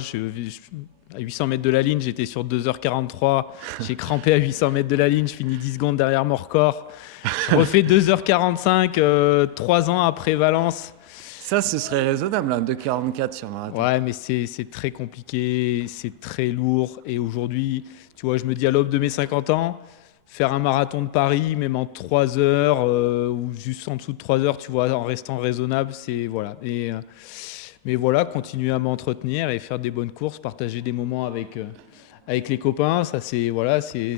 à 800 mètres de la ligne, j'étais sur 2h43, j'ai crampé à 800 mètres de la ligne, je finis 10 secondes derrière mon record. Je refais 2h45 3 ans après Valence. Ça, ce serait raisonnable, hein, 2h44 sur marathon. Ouais, mais c'est très compliqué, c'est très lourd. Et aujourd'hui, tu vois, je me dis à l'aube de mes 50 ans, faire un marathon de Paris, même en 3 heures ou juste en dessous de 3 heures, tu vois, en restant raisonnable, c'est voilà. Mais voilà, continuer à m'entretenir et faire des bonnes courses, partager des moments avec les copains, ça c'est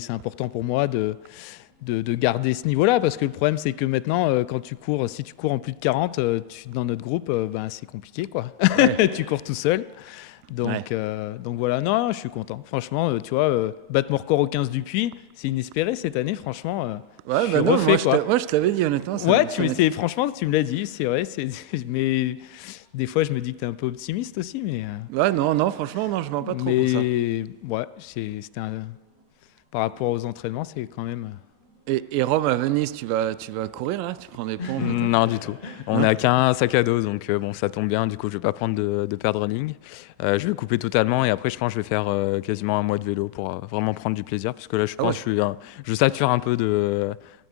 important pour moi de garder ce niveau-là, parce que le problème c'est que maintenant quand tu cours, si tu cours en plus de 40, dans notre groupe, ben, c'est compliqué quoi. Tu cours tout seul. Donc voilà, non, je suis content. Franchement, tu vois, battre mon record au 15 du Puy, c'est inespéré cette année, franchement. Ouais, je bah suis non, refait, quoi. moi je t'avais dit honnêtement. Ouais, franchement, tu me l'as dit, c'est vrai. Mais des fois, je me dis que tu es un peu optimiste aussi. Mais, Ouais, non, franchement, non, je mens pas trop pour ça. ouais, par rapport aux entraînements, c'est quand même. Et Rome à Venise, tu vas courir là? Tu prends des pompes? Non, du tout. On n'a qu'un sac à dos, donc bon, ça tombe bien. Du coup, je vais pas prendre de paire de running. Je vais couper totalement et après, je pense que je vais faire quasiment un mois de vélo pour vraiment prendre du plaisir. Parce que là, je pense que je sature un peu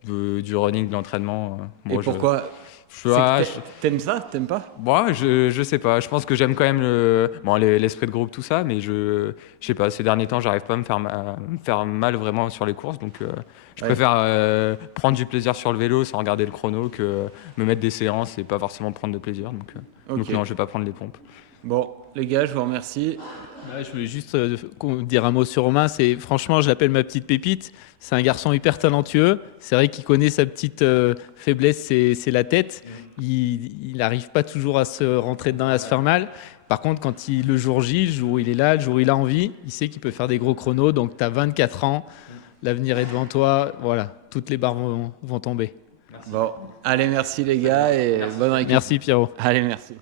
du running, de l'entraînement. Et Bon, pourquoi? je- T'aimes ça? T'aimes pas? Moi, je sais pas. Je pense que j'aime quand même l'esprit de groupe, tout ça, mais je sais pas. Ces derniers temps, j'arrive pas à me faire mal vraiment sur les courses, donc je préfère prendre du plaisir sur le vélo sans regarder le chrono que me mettre des séances et pas forcément prendre de plaisir. Donc non, je vais pas prendre les pompes. Bon, les gars, je vous remercie. Ouais, je voulais juste dire un mot sur Romain. Franchement, je l'appelle ma petite pépite. C'est un garçon hyper talentueux. C'est vrai qu'il connaît sa petite faiblesse, c'est la tête. Il n'arrive pas toujours à se rentrer dedans, à se faire mal. Par contre, le jour J, le jour où il est là, le jour où il a envie, il sait qu'il peut faire des gros chronos. Donc, tu as 24 ans, l'avenir est devant toi. Voilà, toutes les barres vont tomber. Bon, allez, merci les gars et bonne récup. Merci Pierrot. Allez, merci.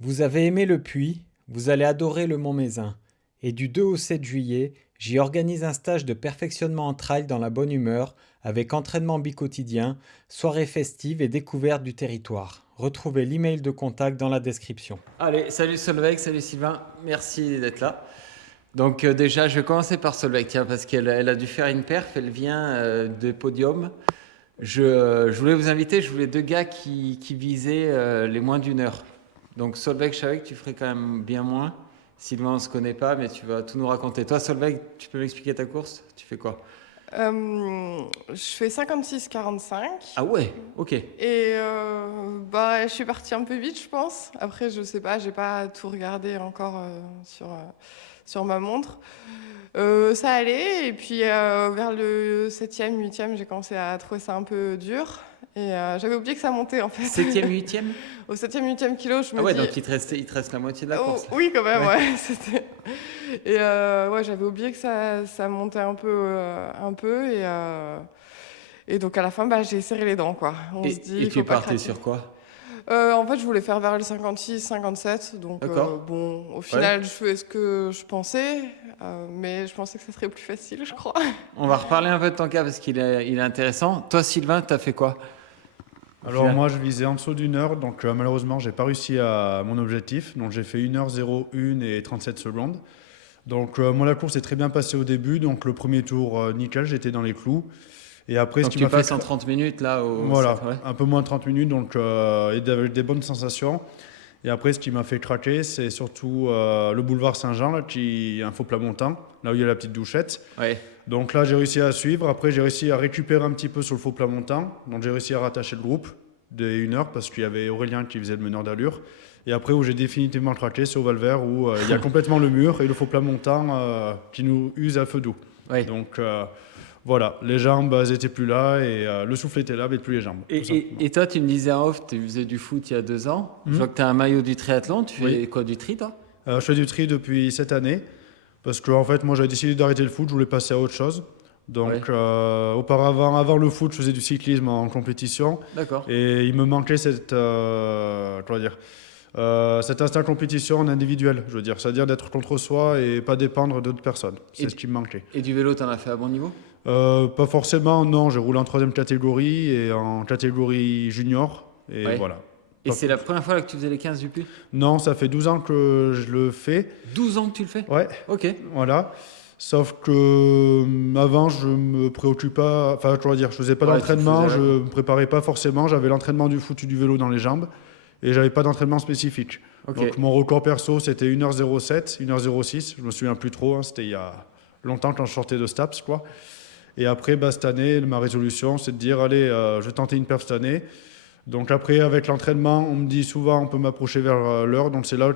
Vous avez aimé le Puy, vous allez adorer le Mont-Mézin. Et du 2 au 7 juillet, j'y organise un stage de perfectionnement en trail dans la bonne humeur, avec entraînement bicotidien, soirée festive et découverte du territoire. Retrouvez l'email de contact dans la description. Allez, salut Solveig, salut Sylvain, merci d'être là. Donc déjà, je vais commencer par Solveig, tiens, parce qu'elle a dû faire une perf, elle vient des podiums. Je voulais vous inviter, je voulais 2 gars qui visaient les moins d'1 heure. Donc Solveig, je savais que tu ferais quand même bien moins. Sylvain, on ne se connaît pas, mais tu vas tout nous raconter. Toi, Solveig, tu peux m'expliquer ta course? Tu fais quoi? Je fais 56-45. Ah ouais, ok. Et je suis partie un peu vite, je pense. Après, je sais pas, j'ai pas tout regardé encore sur ma montre. Ça allait, et puis vers le 7e, 8e, j'ai commencé à trouver ça un peu dur. Et j'avais oublié que ça montait en fait. 7e, 8e? Au 7e, 8e kilo, je me Ah ouais, dis... donc il te reste la moitié de la course. Oui, quand même, ouais. Et j'avais oublié que ça montait un peu. Et donc à la fin, j'ai serré les dents, quoi. On se dit, et faut tu pas partais craquer. sur quoi? En fait, je voulais faire vers le 56, 57. Donc, bon, au final, je fais ce que je pensais. Mais je pensais que ça serait plus facile, je crois. On va reparler un peu de ton cas parce qu'il est intéressant. Toi, Sylvain, tu as fait quoi? Alors moi je visais en dessous d'1 heure, donc malheureusement j'ai pas réussi à mon objectif, donc j'ai fait 1h01 et 37 secondes. Donc moi la course est très bien passée au début, donc le premier tour nickel, j'étais dans les clous. Et après, donc tu passes en 30 minutes là Voilà, un peu moins de 30 minutes, donc et avec des bonnes sensations. Et après ce qui m'a fait craquer, c'est surtout le boulevard Saint-Jean, là, qui est un faux plat montant, là où il y a la petite douchette. Ouais. Donc là, j'ai réussi à suivre. Après, j'ai réussi à récupérer un petit peu sur le faux plat montant. Donc j'ai réussi à rattacher le groupe de 1 heure parce qu'il y avait Aurélien qui faisait le meneur d'allure. Et après, où j'ai définitivement craqué, c'est au Val-Vert où il y a complètement le mur et le faux plat montant qui nous use à feu doux. Ouais. Donc voilà, les jambes, elles n'étaient plus là et le souffle était là, mais plus les jambes. Et toi, tu me disais en off, tu faisais du foot il y a 2 ans. Je vois que tu as un maillot du triathlon. Tu fais quoi, du tri, toi? Je fais du tri depuis cette année. Parce que en fait, moi, j'avais décidé d'arrêter le foot, je voulais passer à autre chose. Donc, auparavant, avant le foot, je faisais du cyclisme en compétition. D'accord. Et il me manquait cet instinct compétition en individuel, je veux dire. C'est-à-dire d'être contre soi et pas dépendre d'autres personnes. C'est ce qui me manquait. Et du vélo, tu en as fait à bon niveau? Pas forcément, non. J'ai roulé en 3e catégorie et en catégorie junior. Et voilà. Et c'est la première fois là que tu faisais les 15 du Puy? Non, ça fait 12 ans que je le fais. 12 ans que tu le fais? Ouais. Ok. Voilà. Sauf que avant, je me préoccupais pas. Enfin, je veux dire, je faisais pas d'entraînement, je me préparais pas forcément. J'avais l'entraînement du foot et du vélo dans les jambes et j'avais pas d'entraînement spécifique. Okay. Donc mon record perso, c'était 1h07, 1h06. Je me souviens plus trop. Hein, c'était il y a longtemps quand je sortais de Staps, quoi. Et après, cette année, ma résolution, c'est de dire allez, je vais tenter une perf cette année. Donc après, avec l'entraînement, on me dit souvent on peut m'approcher vers l'heure. Donc c'est là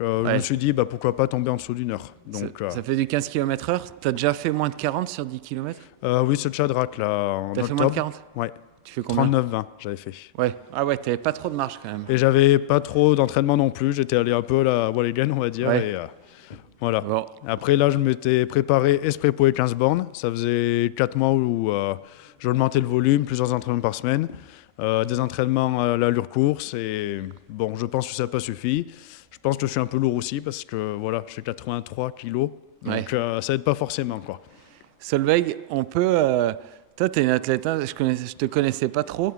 Je Ouais. me suis dit, bah, pourquoi pas tomber en dessous d'une heure. Ça, Donc, ça fait du 15 km/h. T'as déjà fait moins de 40 sur 10 km? oui, ce Chadrac, là, en T'as fait octobre. moins de 40? Ouais, Tu fais combien? 39-20, j'avais fait. Ouais. Ah ouais, t'avais pas trop de marge quand même. Et j'avais pas trop d'entraînement non plus. J'étais allé un peu à la Walligan, on va dire. Ouais. Et, voilà. Bon. Après, là, je m'étais préparé Esprepo et 15 bornes. Ça faisait 4 mois où j'augmentais le volume, plusieurs entraînements par semaine. Des entraînements à l'allure course. Et bon, je pense que ça n'a pas suffi. Je pense que je suis un peu lourd aussi parce que voilà, je fais 83 kilos. Donc ça aide pas forcément, quoi. Solveig, on peut. Toi, tu es une athlète, hein, je te connaissais pas trop.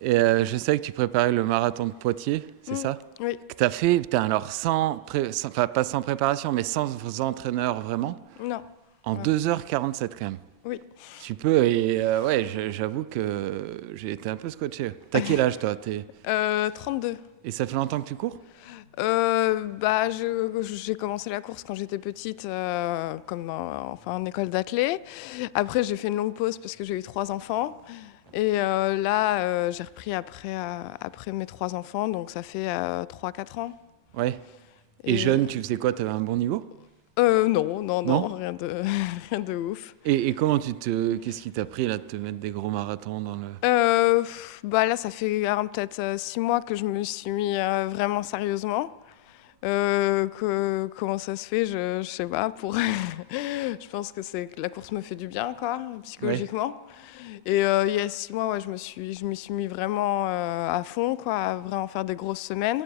Et je sais que tu préparais le marathon de Poitiers, c'est ça? Oui. Que tu as fait, putain, alors enfin, pas sans préparation, mais sans entraîneur vraiment, Non. en 2h47 quand même. Oui. Tu peux, et ouais, j'avoue que j'ai été un peu scotché. T'as quel âge toi? 32. Et ça fait longtemps que tu cours? Bah, j'ai commencé la course quand j'étais petite, comme en école d'athlé. Après, j'ai fait une longue pause parce que j'ai eu 3 enfants. Et là, j'ai repris après mes 3 enfants, donc ça fait 3-4 ans. Ouais. Et jeune, tu faisais quoi? Tu avais un bon niveau? Non, rien de ouf. Et comment qu'est-ce qui t'a pris là de te mettre des gros marathons dans le... Bah là, ça fait peut-être 6 mois que je me suis mis vraiment sérieusement. Comment ça se fait, je sais pas. Je pense que c'est que la course me fait du bien, quoi, psychologiquement. Et il y a 6 mois, ouais, je m'y suis mis vraiment à fond, quoi, à vraiment faire des grosses semaines.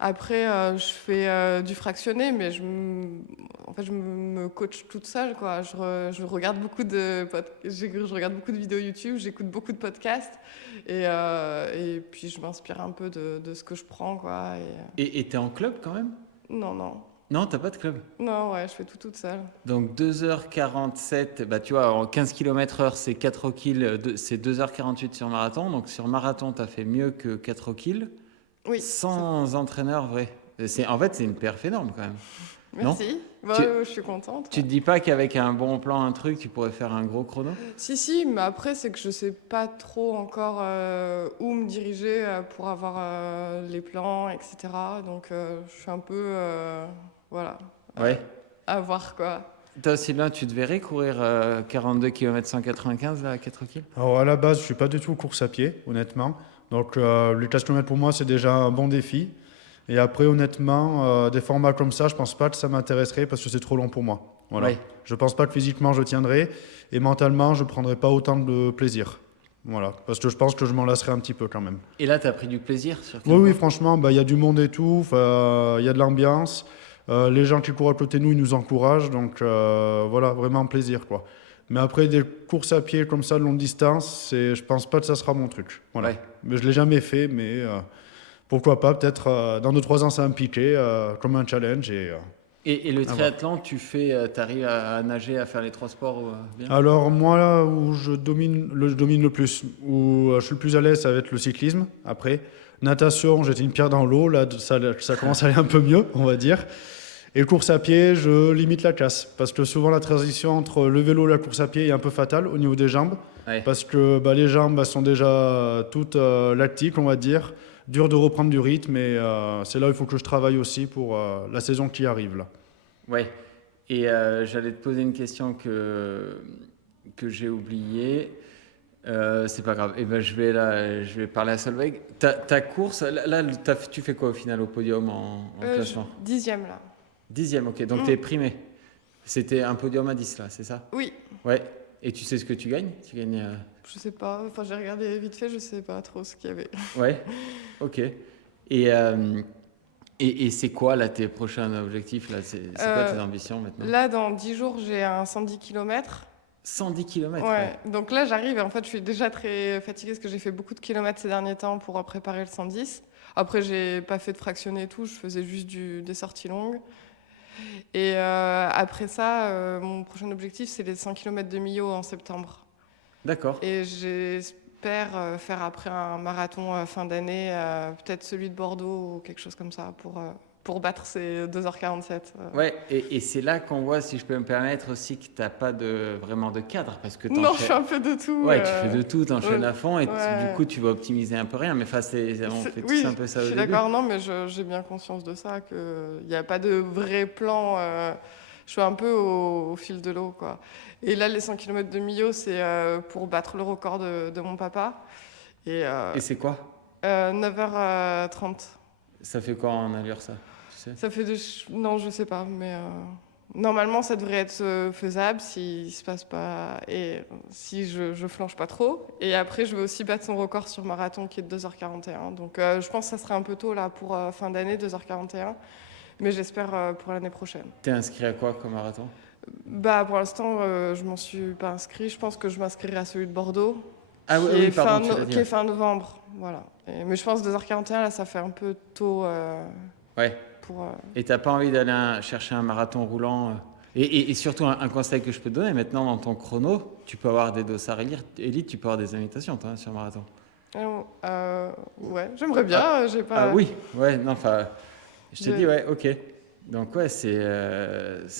Après, je fais du fractionné, mais je me coach toute seule, quoi. Je regarde beaucoup je regarde beaucoup de vidéos YouTube, j'écoute beaucoup de podcasts, et puis je m'inspire un peu de ce que je prends, quoi. Et t'es en club quand même? Non. Non, t'as pas de club? Non, ouais, je fais tout toute seule. Donc 2h47, bah tu vois, en 15 km/h, c'est 4 kills, c'est 2h48 sur marathon. Donc sur marathon, t'as fait mieux que 4 kills. Oui. Sans entraîneur, vrai. En fait, c'est une perf énorme quand même. Merci. Non, je suis contente. Tu te dis pas qu'avec un bon plan, un truc, tu pourrais faire un gros chrono? Si, mais après, c'est que je sais pas trop encore où me diriger pour avoir les plans, etc. Donc, je suis un peu, voilà, Ouais. à voir, quoi. Toi, Sylvain, tu te verrais courir 42 km 195 là, à 4 kills? Alors, à la base, je suis pas du tout course à pied, honnêtement. Donc, les 4 km pour moi, c'est déjà un bon défi. Et après, honnêtement, des formats comme ça, je pense pas que ça m'intéresserait parce que c'est trop long pour moi. Voilà. Ouais. Je pense pas que physiquement je tiendrai et mentalement, je prendrai pas autant de plaisir. Voilà. Parce que je pense que je m'en lasserai un petit peu quand même. Et là, tu as pris du plaisir sur Oui, franchement, bah, y a du monde et tout. Il y a de l'ambiance. Les gens qui courent à côté de nous, ils nous encouragent. Donc, voilà, vraiment plaisir, quoi. Mais après, des courses à pied comme ça, de longue distance, je pense pas que ça sera mon truc. Voilà. Ouais. Mais je l'ai jamais fait, mais pourquoi pas, peut-être dans 2-3 ans, ça va me piquer comme un challenge. Et le triathlon, tu arrives à nager, à faire les 3 sports bien? Alors, moi, là où je domine le plus, où je suis le plus à l'aise, ça va être le cyclisme. Après, natation, j'étais une pierre dans l'eau. Là, ça commence à aller un peu mieux, on va dire. Et course à pied, je limite la casse. Parce que souvent, la transition entre le vélo et la course à pied est un peu fatale au niveau des jambes. Ouais. Parce que les jambes sont déjà toutes lactiques, on va dire. Dur de reprendre du rythme. Et c'est là où il faut que je travaille aussi pour la saison qui arrive, là. Ouais. Et j'allais te poser une question que j'ai oubliée. C'est pas grave. Et ben, je vais parler à Solveig. Ta course, là, tu fais quoi au final au podium en classement? 10e, là. 10e, ok. Donc t'es primé. C'était un podium à 10 là, c'est ça? Oui. Ouais. Et tu sais ce que tu gagnes? Tu gagnes. Je sais pas. Enfin, j'ai regardé vite fait, je sais pas trop ce qu'il y avait. Ouais. Ok. Et c'est quoi là tes prochains objectifs là? C'est quoi tes ambitions maintenant? Là, dans 10 jours, j'ai un 110 km. 110 km? Ouais. Donc là, j'arrive et en fait, je suis déjà très fatiguée parce que j'ai fait beaucoup de kilomètres ces derniers temps pour préparer le 110. Après, j'ai pas fait de fractionné et tout, je faisais juste des sorties longues. Et après ça, mon prochain objectif, c'est les 100 km de Millau en septembre. D'accord. Et j'espère faire après un marathon fin d'année, peut-être celui de Bordeaux ou quelque chose comme ça, pour pour battre ces 2h47. Ouais, et c'est là qu'on voit, si je peux me permettre aussi, que tu n'as pas vraiment de cadre. Parce que Non, je fais un peu de tout. Ouais, tu fais de tout, tu enchaînes à fond et ouais. du coup, tu vas optimiser un peu rien. Mais on fait tous Oui, un peu ça au je suis début. d'accord, non, mais j'ai bien conscience de ça, qu'il n'y a pas de vrai plan. Je suis un peu au fil de l'eau, quoi. Et là, les 100 km de Millau, c'est pour battre le record de mon papa. Et c'est quoi 9h30. Ça fait quoi en allure, ça, tu sais? Ça fait non, je sais pas, mais normalement, ça devrait être faisable s'il se passe pas et si je flanche pas trop. Et après, je vais aussi battre son record sur marathon qui est de 2h41. Donc, je pense que ça serait un peu tôt là pour fin d'année, 2h41. Mais j'espère pour l'année prochaine. T'es inscrit à quoi comme marathon? Bah, pour l'instant, je m'en suis pas inscrit. Je pense que je m'inscrirai à celui de Bordeaux. Ah oui, pardon, qui est fin novembre. Voilà. Mais je pense 2h41, là, ça fait un peu tôt. Ouais. Et t'as pas envie d'aller chercher un marathon roulant et surtout, un conseil que je peux te donner, maintenant dans ton chrono, tu peux avoir des dossards élite, tu peux avoir des invitations, toi, sur marathon. Ouais, j'aimerais bien. J'ai pas... Ah oui, ouais, non, enfin, je te dis, ouais, ok. Donc ouais, c'est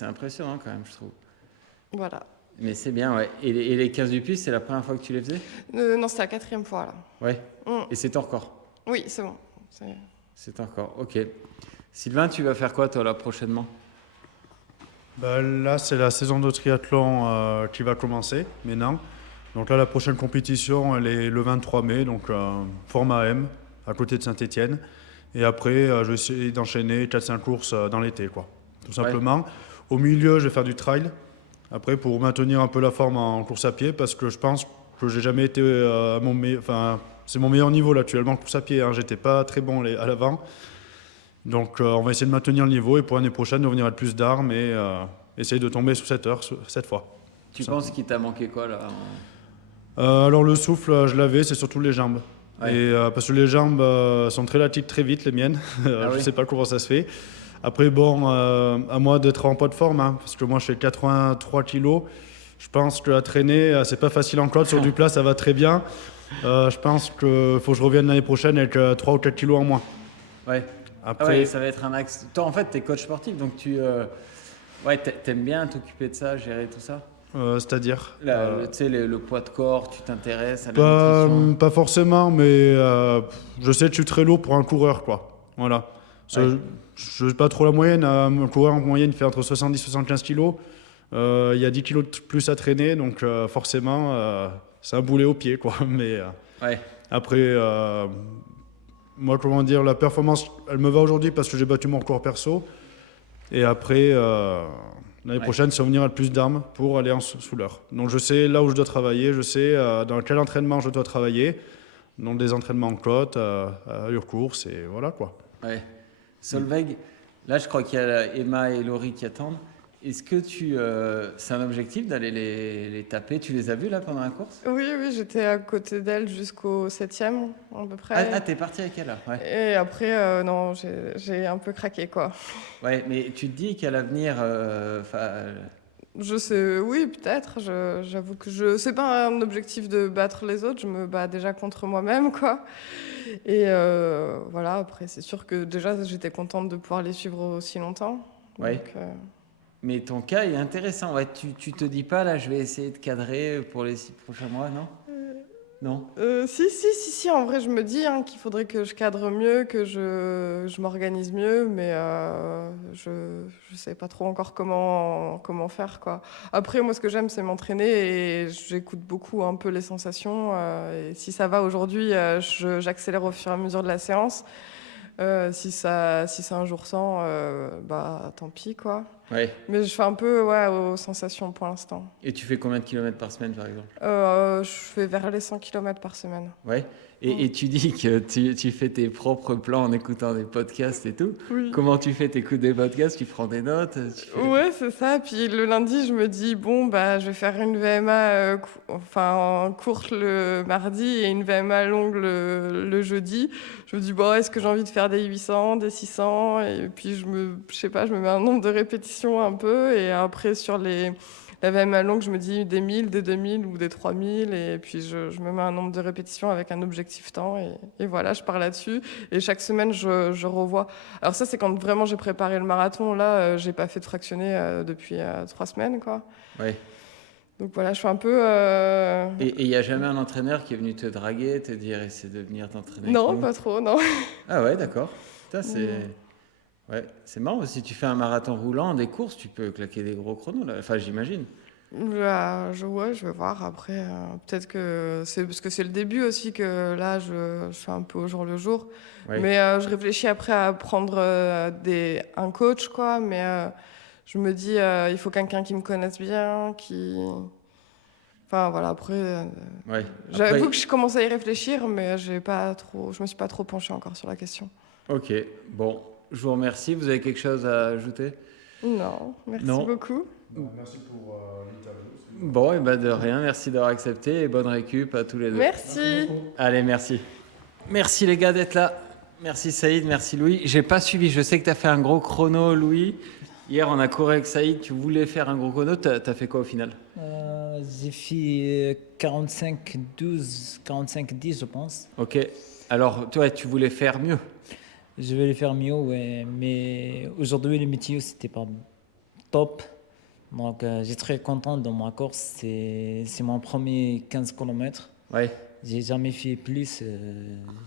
impressionnant quand même, je trouve. Voilà. Mais c'est bien, ouais. Et les 15 du Puy, c'est la première fois que tu les faisais? Non, c'est la 4e fois, là. Ouais. Et c'est ton record? Oui, c'est bon. C'est ton record, ok. Sylvain, tu vas faire quoi, toi, là, prochainement? Bah, là, c'est la saison de triathlon qui va commencer maintenant. Donc là, la prochaine compétition, elle est le 23 mai, donc format M, à côté de Saint-Étienne. Et après, je vais essayer d'enchaîner 4-5 courses dans l'été, quoi. Tout simplement. Au milieu, je vais faire du trail. Après, pour maintenir un peu la forme en course à pied, parce que je pense que j'ai jamais été à mon meilleur... Enfin, c'est mon meilleur niveau là, actuellement, course à pied. Hein. J'étais pas très bon à l'avant. Donc, on va essayer de maintenir le niveau et pour l'année prochaine, de revenir avec plus d'armes et essayer de tomber sous 7 heures cette fois. Tu penses qu'il t'a manqué quoi, là? Alors, le souffle, je l'avais, c'est surtout les jambes. Ouais. Et, parce que les jambes sont très latiques très vite, les miennes. Je ne sais pas comment ça se fait. Après, bon, à moi d'être en poids de forme, hein, parce que moi, je fais 83 kilos. Je pense qu'à traîner, c'est pas facile encore. Sur du plat, ça va très bien. Je pense qu'il faut que je revienne l'année prochaine avec 3 ou 4 kilos en moins. Ouais. Après, ça va être un axe. Toi, en fait, tu es coach sportif, donc t'aimes bien t'occuper de ça, gérer tout ça? C'est-à-dire tu sais, le poids de corps, tu t'intéresses à la nutrition? Pas forcément, mais je sais que je suis très lourd pour un coureur, quoi. Voilà. Je n'ai pas trop la moyenne. Un coureur en moyenne fait entre 70 et 75 kilos. Il y a 10 kilos de plus à traîner, donc forcément, c'est un boulet au pied, quoi. Mais après, moi, comment dire, la performance, elle me va aujourd'hui parce que j'ai battu mon record perso. Et après, l'année prochaine, c'est revenir avec plus d'armes pour aller sous l'heure. Donc je sais là où je dois travailler, je sais dans quel entraînement je dois travailler. Donc des entraînements en côte, allure course, et voilà, quoi. Ouais. Solveig, là, je crois qu'il y a Emma et Laurie qui attendent. Est-ce que c'est un objectif d'aller les taper? Tu les as vus là pendant la course? Oui, j'étais à côté d'elle jusqu'au 7e à peu près. Ah, t'es parti avec elle là? Ouais. Et après, non, j'ai un peu craqué, quoi. Ouais, mais tu te dis qu'à l'avenir, je sais, oui, peut-être. J'avoue que c'est pas un objectif de battre les autres. Je me bats déjà contre moi-même, quoi. Et voilà. Après, c'est sûr que déjà, j'étais contente de pouvoir les suivre aussi longtemps. Ouais. Donc, mais ton cas est intéressant. Ouais, tu te dis pas là, je vais essayer de cadrer pour les 6 prochains mois, non? Non. Si. En vrai, je me dis qu'il faudrait que je cadre mieux, que je m'organise mieux, mais je sais pas trop encore comment faire, quoi. Après, moi, ce que j'aime, c'est m'entraîner et j'écoute beaucoup un peu les sensations. Et si ça va aujourd'hui, j'accélère au fur et à mesure de la séance. Si c'est un jour sans, bah tant pis, quoi. Ouais. Mais je fais un peu aux sensations pour l'instant. Et tu fais combien de kilomètres par semaine, par exemple? Je fais vers les 100 km par semaine. Ouais. Et tu dis que tu fais tes propres plans en écoutant des podcasts et tout. Oui. Comment tu fais? T'écoutes des podcasts, tu prends des notes? Ouais, c'est ça. Puis le lundi, je me dis, bon, bah, je vais faire une VMA courte le mardi et une VMA longue le jeudi. Je me dis, bon, est-ce que j'ai envie de faire des 800, des 600? Et puis, je me mets un nombre de répétitions un peu. Et après, sur les la VMA longue, je me dis des 1000, des 2000 ou des 3000. Et puis, je me mets un nombre de répétitions avec un objectif temps. Et voilà, je pars là-dessus. Et chaque semaine, je revois. Alors ça, c'est quand vraiment j'ai préparé le marathon. Là, j'ai pas fait de fractionné depuis 3 semaines, quoi. Ouais. Donc voilà, je suis un peu... Et il n'y a jamais un entraîneur qui est venu te draguer, te dire essaie de venir t'entraîner Non, avec nous pas trop, non. Ah ouais, d'accord. Putain, ouais, c'est marrant. Si tu fais un marathon roulant, des courses, tu peux claquer des gros chronos, là. Enfin, j'imagine. Ouais, je vais voir. Après, peut-être que c'est parce que c'est le début aussi que là, je suis un peu au jour le jour. Ouais. Mais je réfléchis après à prendre un coach, quoi. Mais je me dis, il faut quelqu'un qui me connaisse bien, qui... Enfin, voilà, après... Ouais. J'avoue Après- que je commence à y réfléchir, mais je me suis pas trop penchée encore sur la question. Ok, bon, je vous remercie. Vous avez quelque chose à ajouter? Non, merci Non. beaucoup. Merci pour l'interview. Bon, et ben de rien, merci d'avoir accepté et bonne récup à tous les deux. Merci. Allez, merci. Merci les gars d'être là. Merci Saïd, merci Louis. J'ai pas suivi, je sais que tu as fait un gros chrono, Louis. Hier, on a couru avec Saïd, tu voulais faire un gros chrono, t'as fait quoi au final? J'ai fait 45-12, 45-10, je pense. Ok, alors toi, tu voulais faire mieux. Je vais le faire mieux, ouais. Mais aujourd'hui, le météo, c'était pas top. Donc, j'ai très content de ma course. C'est mon premier 15 km. Ouais. J'ai jamais fait plus.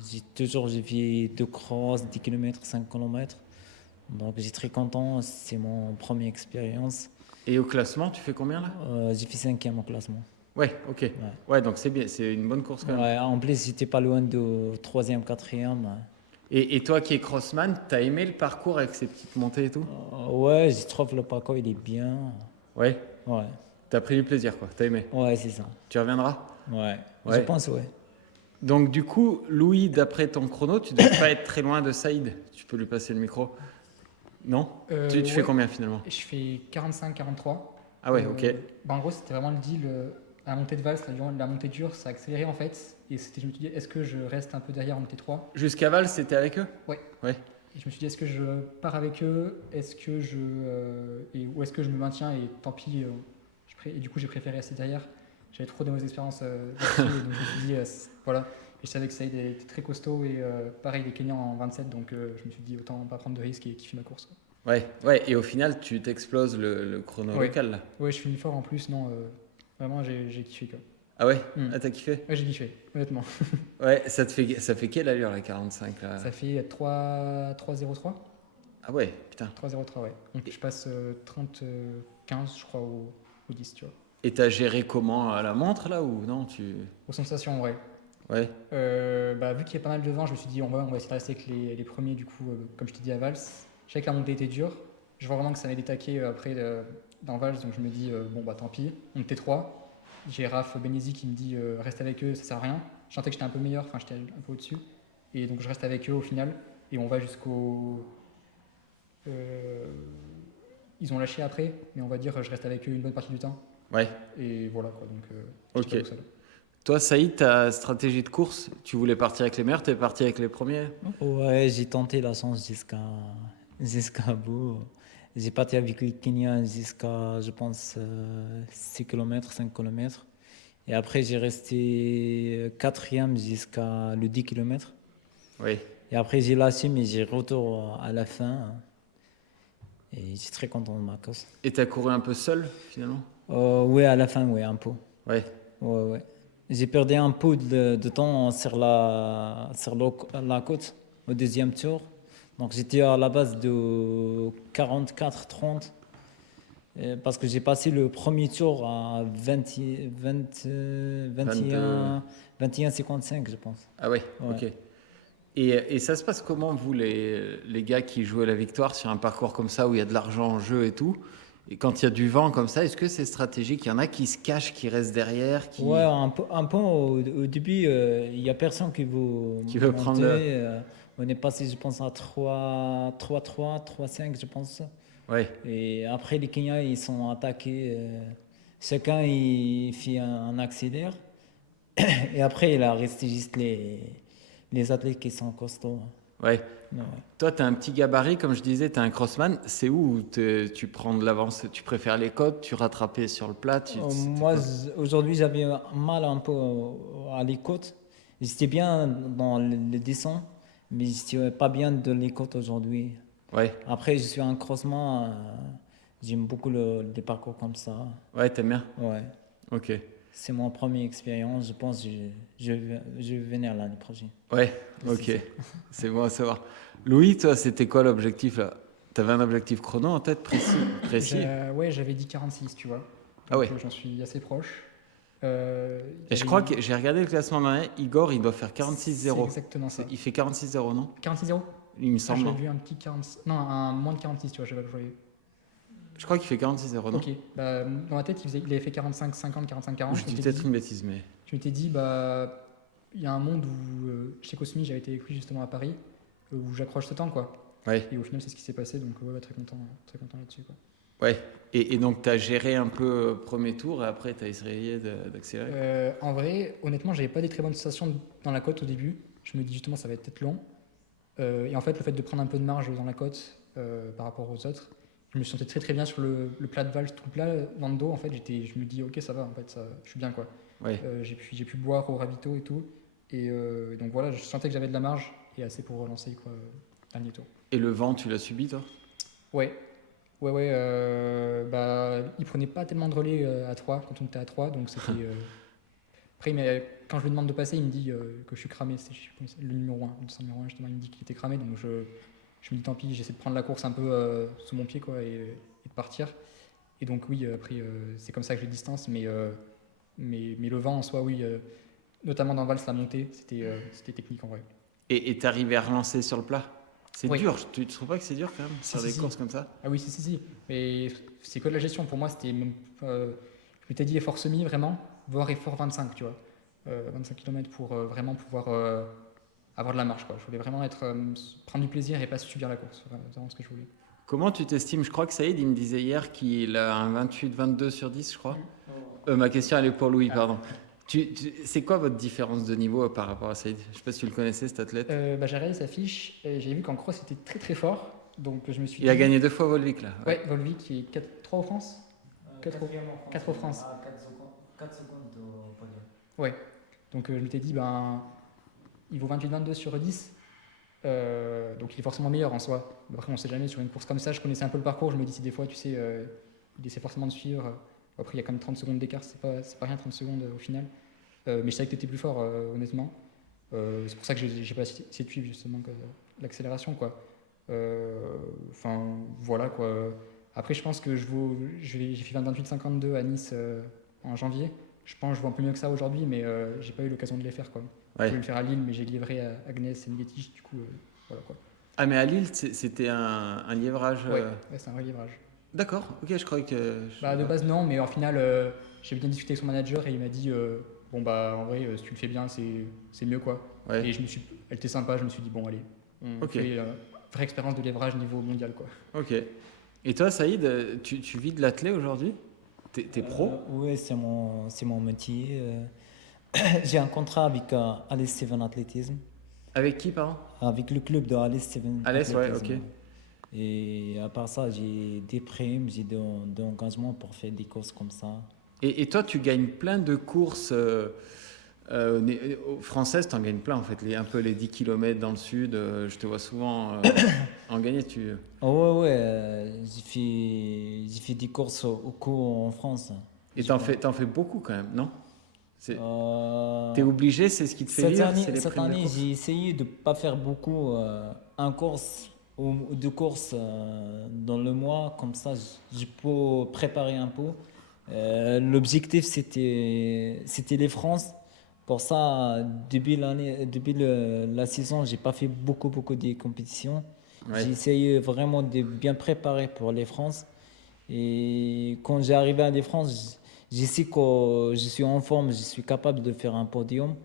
J'ai fait 2 crosses, 10 km, 5 km. Donc, j'ai très content. C'est mon première expérience. Et au classement, tu fais combien là? J'ai fait 5e au classement. Ouais, ok. Ouais, donc c'est bien, c'est une bonne course quand même. Ouais, en plus, j'étais pas loin de 3e, 4e. Et toi qui es crossman, t'as aimé le parcours avec ces petites montées et tout? Ouais, je trouve le parcours, il est bien. Ouais. Ouais. T'as pris du plaisir quoi, t'as aimé? Ouais, c'est ça. Tu reviendras? Ouais. Ouais. Je pense, ouais. Donc du coup, Louis, d'après ton chrono, tu ne devais pas être très loin de Saïd. Tu peux lui passer le micro? Non? Tu fais Ouais. combien finalement? Je fais 45-43. Ah ouais, ok. En gros, c'était vraiment le deal. À la montée de valse, la montée dure, ça a accéléré en fait. Et je me suis dit, est-ce que je reste un peu derrière en montée 3? Jusqu'à Val, c'était avec eux? Ouais. Ouais. Et je me suis dit, est-ce que je pars avec eux? Est-ce que ou est-ce que je me maintiens? Et tant pis. Et du coup, j'ai préféré rester derrière. J'avais trop de mauvaises expériences là-dessus. Donc je me suis dit, voilà. Et je savais que Saïd était très costaud. Et pareil, les Kenyans en 27. Donc je me suis dit, autant pas prendre de risques et kiffer ma course, quoi. Ouais, ouais. Et au final, tu t'exploses le chrono Ouais. local là. Ouais, je finis fort en plus. Non, vraiment, j'ai kiffé, quoi. Ah ouais? Ah, t'as kiffé? Ouais, j'ai kiffé, honnêtement. Ouais, ça fait quelle allure la 45 là? Ça fait 3,03. Ah ouais, putain. 3,03, ouais. Donc je passe 30-15, je crois, au 10, tu vois. Et t'as géré comment à la montre là ou non Aux sensations, ouais. Ouais. Vu qu'il y a pas mal de vent, je me suis dit, on va essayer de rester avec les premiers, du coup, comme je t'ai dit à Vals. Je sais que la montée était dure. Je vois vraiment que ça m'est détaqué après dans Vals, donc je me dis, tant pis. On était 3. J'ai Raph Benezi qui me dit, reste avec eux, ça sert à rien. Je sentais que j'étais un peu meilleur, enfin j'étais un peu au-dessus. Et donc je reste avec eux au final. Et on va jusqu'au. Ils ont lâché après, mais on va dire, je reste avec eux une bonne partie du temps. Ouais. Et voilà, quoi. Donc, Ok. j'étais pas tout seul. Toi, Saïd, ta stratégie de course, tu voulais partir avec les meilleurs, t'es parti avec les premiers? Ouais, j'ai tenté la chance jusqu'à bout. J'ai parti avec les Kenyans jusqu'à, je pense, 6 km, 5 km. Et après, j'ai resté 4e jusqu'à le 10 km. Oui. Et après, j'ai lâché, mais j'ai retour à la fin. Et j'étais très content de ma course. Et t'as couru un peu seul, finalement? Oui, à la fin, oui, un peu. Ouais. Ouais. J'ai perdu un peu de temps sur la côte au deuxième tour. Donc j'étais à la base de 44-30 parce que j'ai passé le premier tour à 21-55, je pense. Ah ouais, ok. Et ça se passe comment, vous, les gars qui jouent à la victoire sur un parcours comme ça où il y a de l'argent en jeu et tout? Et quand il y a du vent comme ça, est-ce que c'est stratégique? Il y en a qui se cachent, qui restent derrière Ouais, un peu au début, il n'y a personne qui veut prendre on est passé, je pense, à 3-3, 3-5, je pense. Ouais. Et après, les Kenyans, ils sont attaqués. Chacun, il fait un accélère. Et après, il a resté juste les athlètes qui sont costauds. Ouais. Ouais. Toi, tu as un petit gabarit, comme je disais, tu es un crossman. C'est où tu prends de l'avance? Tu préfères les côtes, tu rattrapais sur le plat Moi, aujourd'hui, j'avais mal un peu à les côtes. J'étais bien dans le descente, mais j'étais pas bien dans les côtes aujourd'hui. Ouais. Après, je suis un crossman. J'aime beaucoup les parcours comme ça. Ouais, t'aimes bien? Ouais. Ok. C'est mon première expérience. Je pense que je vais venir l'année prochaine. Ouais, ok. C'est bon à savoir. Louis, toi, c'était quoi l'objectif là? T'avais un objectif chrono en tête précis? Ouais, j'avais dit 46, tu vois. Ah ouais. Donc, j'en suis assez proche. Et je crois que j'ai regardé le classement marin. Igor, il doit faire 46-0. C'est exactement ça. Il fait 46-0, non? 46-0? Il me semble. J'ai vu un petit 40... Non, un moins de 46, tu vois, je sais pas que je voyais. Je crois qu'il fait 46-0, non? Ok. Bah, dans ma tête, il avait fait 45-50, 45-40. Je dis peut-être une bêtise, mais... Je m'étais dit, bah, il y a un monde où, chez Cosmi, j'avais été avec lui justement à Paris, où j'accroche ce temps, quoi. Ouais. Et au final, c'est ce qui s'est passé, donc ouais, très content là-dessus, quoi. Ouais. Et donc, tu as géré un peu premier tour et après, tu as essayé d'accélérer? En vrai, honnêtement, j'avais pas des très bonnes sensations dans la côte au début. Je me dis justement, ça va être peut-être long. Et en fait, le fait de prendre un peu de marge dans la côte par rapport aux autres, je me sentais très très bien sur le plat de valse, tout le plat dans le dos. En fait, je me dis, ok, ça va, en fait, je suis bien, quoi. Ouais. J'ai pu boire au ravito et tout. Et donc voilà, je sentais que j'avais de la marge et assez pour relancer, quoi, dernier tour. Et le vent, tu l'as subi, toi? Ouais. Bah, il prenait pas tellement de relais à 3 quand on était à 3, donc c'était. Après, mais quand je lui demande de passer, il me dit que je suis cramé. C'est le numéro 1, le numéro 1, justement, il me dit qu'il était cramé, donc je me dis tant pis, j'essaie de prendre la course un peu sous mon pied, quoi, et de partir. Et donc oui, après c'est comme ça que je distance, mais le vent en soi, oui, notamment dans Valse, la montée, c'était technique en vrai. Et t'arrivais à relancer sur le plat? C'est Oui. dur, tu trouves pas que c'est dur quand même, faire des courses comme ça? Ah oui, si. Mais c'est que de la gestion. Pour moi, c'était même. Je m'étais dit effort semi, vraiment, voire effort 25, tu vois. 25 km pour vraiment pouvoir avoir de la marche, quoi. Je voulais vraiment prendre du plaisir et pas subir la course. C'est vraiment ce que je voulais. Comment tu t'estimes? Je crois que Saïd, il me disait hier qu'il a un 28-22 sur 10, je crois. Ma question, elle est pour Louis, pardon. C'est quoi votre différence de niveau par rapport à Saïd? Je sais pas si tu le connaissais, cet athlète. J'ai regardé sa fiche et j'ai vu qu'en cross, il était très très fort. Donc je me suis Il a gagné 2 fois Volvic, là. Ouais, Volvic qui est 3 au France 4 au France. 4 secondes au podium. Ouais. Donc je m'étais dit, il vaut 28-22 sur 10. Donc il est forcément meilleur en soi. Après, on sait jamais, sur une course comme ça, je connaissais un peu le parcours. Je me dis, si des fois, tu sais, il essaie forcément de suivre. Après, il y a quand même 30 secondes d'écart, c'est pas rien, 30 secondes au final. Mais je savais que tu étais plus fort, honnêtement. C'est pour ça que j'ai pas essayé de suivre justement l'accélération, quoi. Enfin, voilà, quoi. Après, je pense que j'ai fait 28-52 à Nice en janvier. Je pense que je vaux un peu mieux que ça aujourd'hui, mais j'ai pas eu l'occasion de les faire, quoi. Ouais. Je voulais le faire à Lille, mais j'ai livré à Agnès et Ngetich, du coup, voilà, quoi. Ah, mais à Lille, c'était un livrage. Ouais, c'est un vrai livrage. D'accord, ok, je croyais que. De base, non, mais au final, j'ai bien discuté avec son manager et il m'a dit bon, en vrai, si tu le fais bien, c'est mieux, quoi. Ouais. Et elle était sympa, je me suis dit bon, allez, on fait vraie expérience de livrage niveau mondial, quoi. Ok. Et toi, Saïd, tu vis de l'athlé aujourd'hui? T'es pro? Oui, c'est mon métier. J'ai un contrat avec Alice Steven Athlétisme. Avec qui, pardon? Avec le club de Alice Steven Alice, Athlétisme. ouais, ok. Et à part ça, j'ai des primes, j'ai de l'engagement pour faire des courses comme ça. Et toi, tu gagnes plein de courses françaises, tu en gagnes plein en fait, un peu les 10 km dans le sud, je te vois souvent en gagner. Ouais, j'ai fait des courses au cours en France. Et t'en fais beaucoup quand même, non? T'es obligé, c'est ce qui te fait vivre? Cette année, j'ai essayé de ne pas faire beaucoup en course ou 2 courses dans le mois, comme ça je peux préparer un peu. L'objectif c'était les France. Pour ça, depuis la saison, j'ai pas fait beaucoup de compétitions. Ouais. J'ai essayé vraiment de bien préparer pour les France. Et quand j'ai arrivé à les France, je sais que je suis en forme, je suis capable de faire un podium.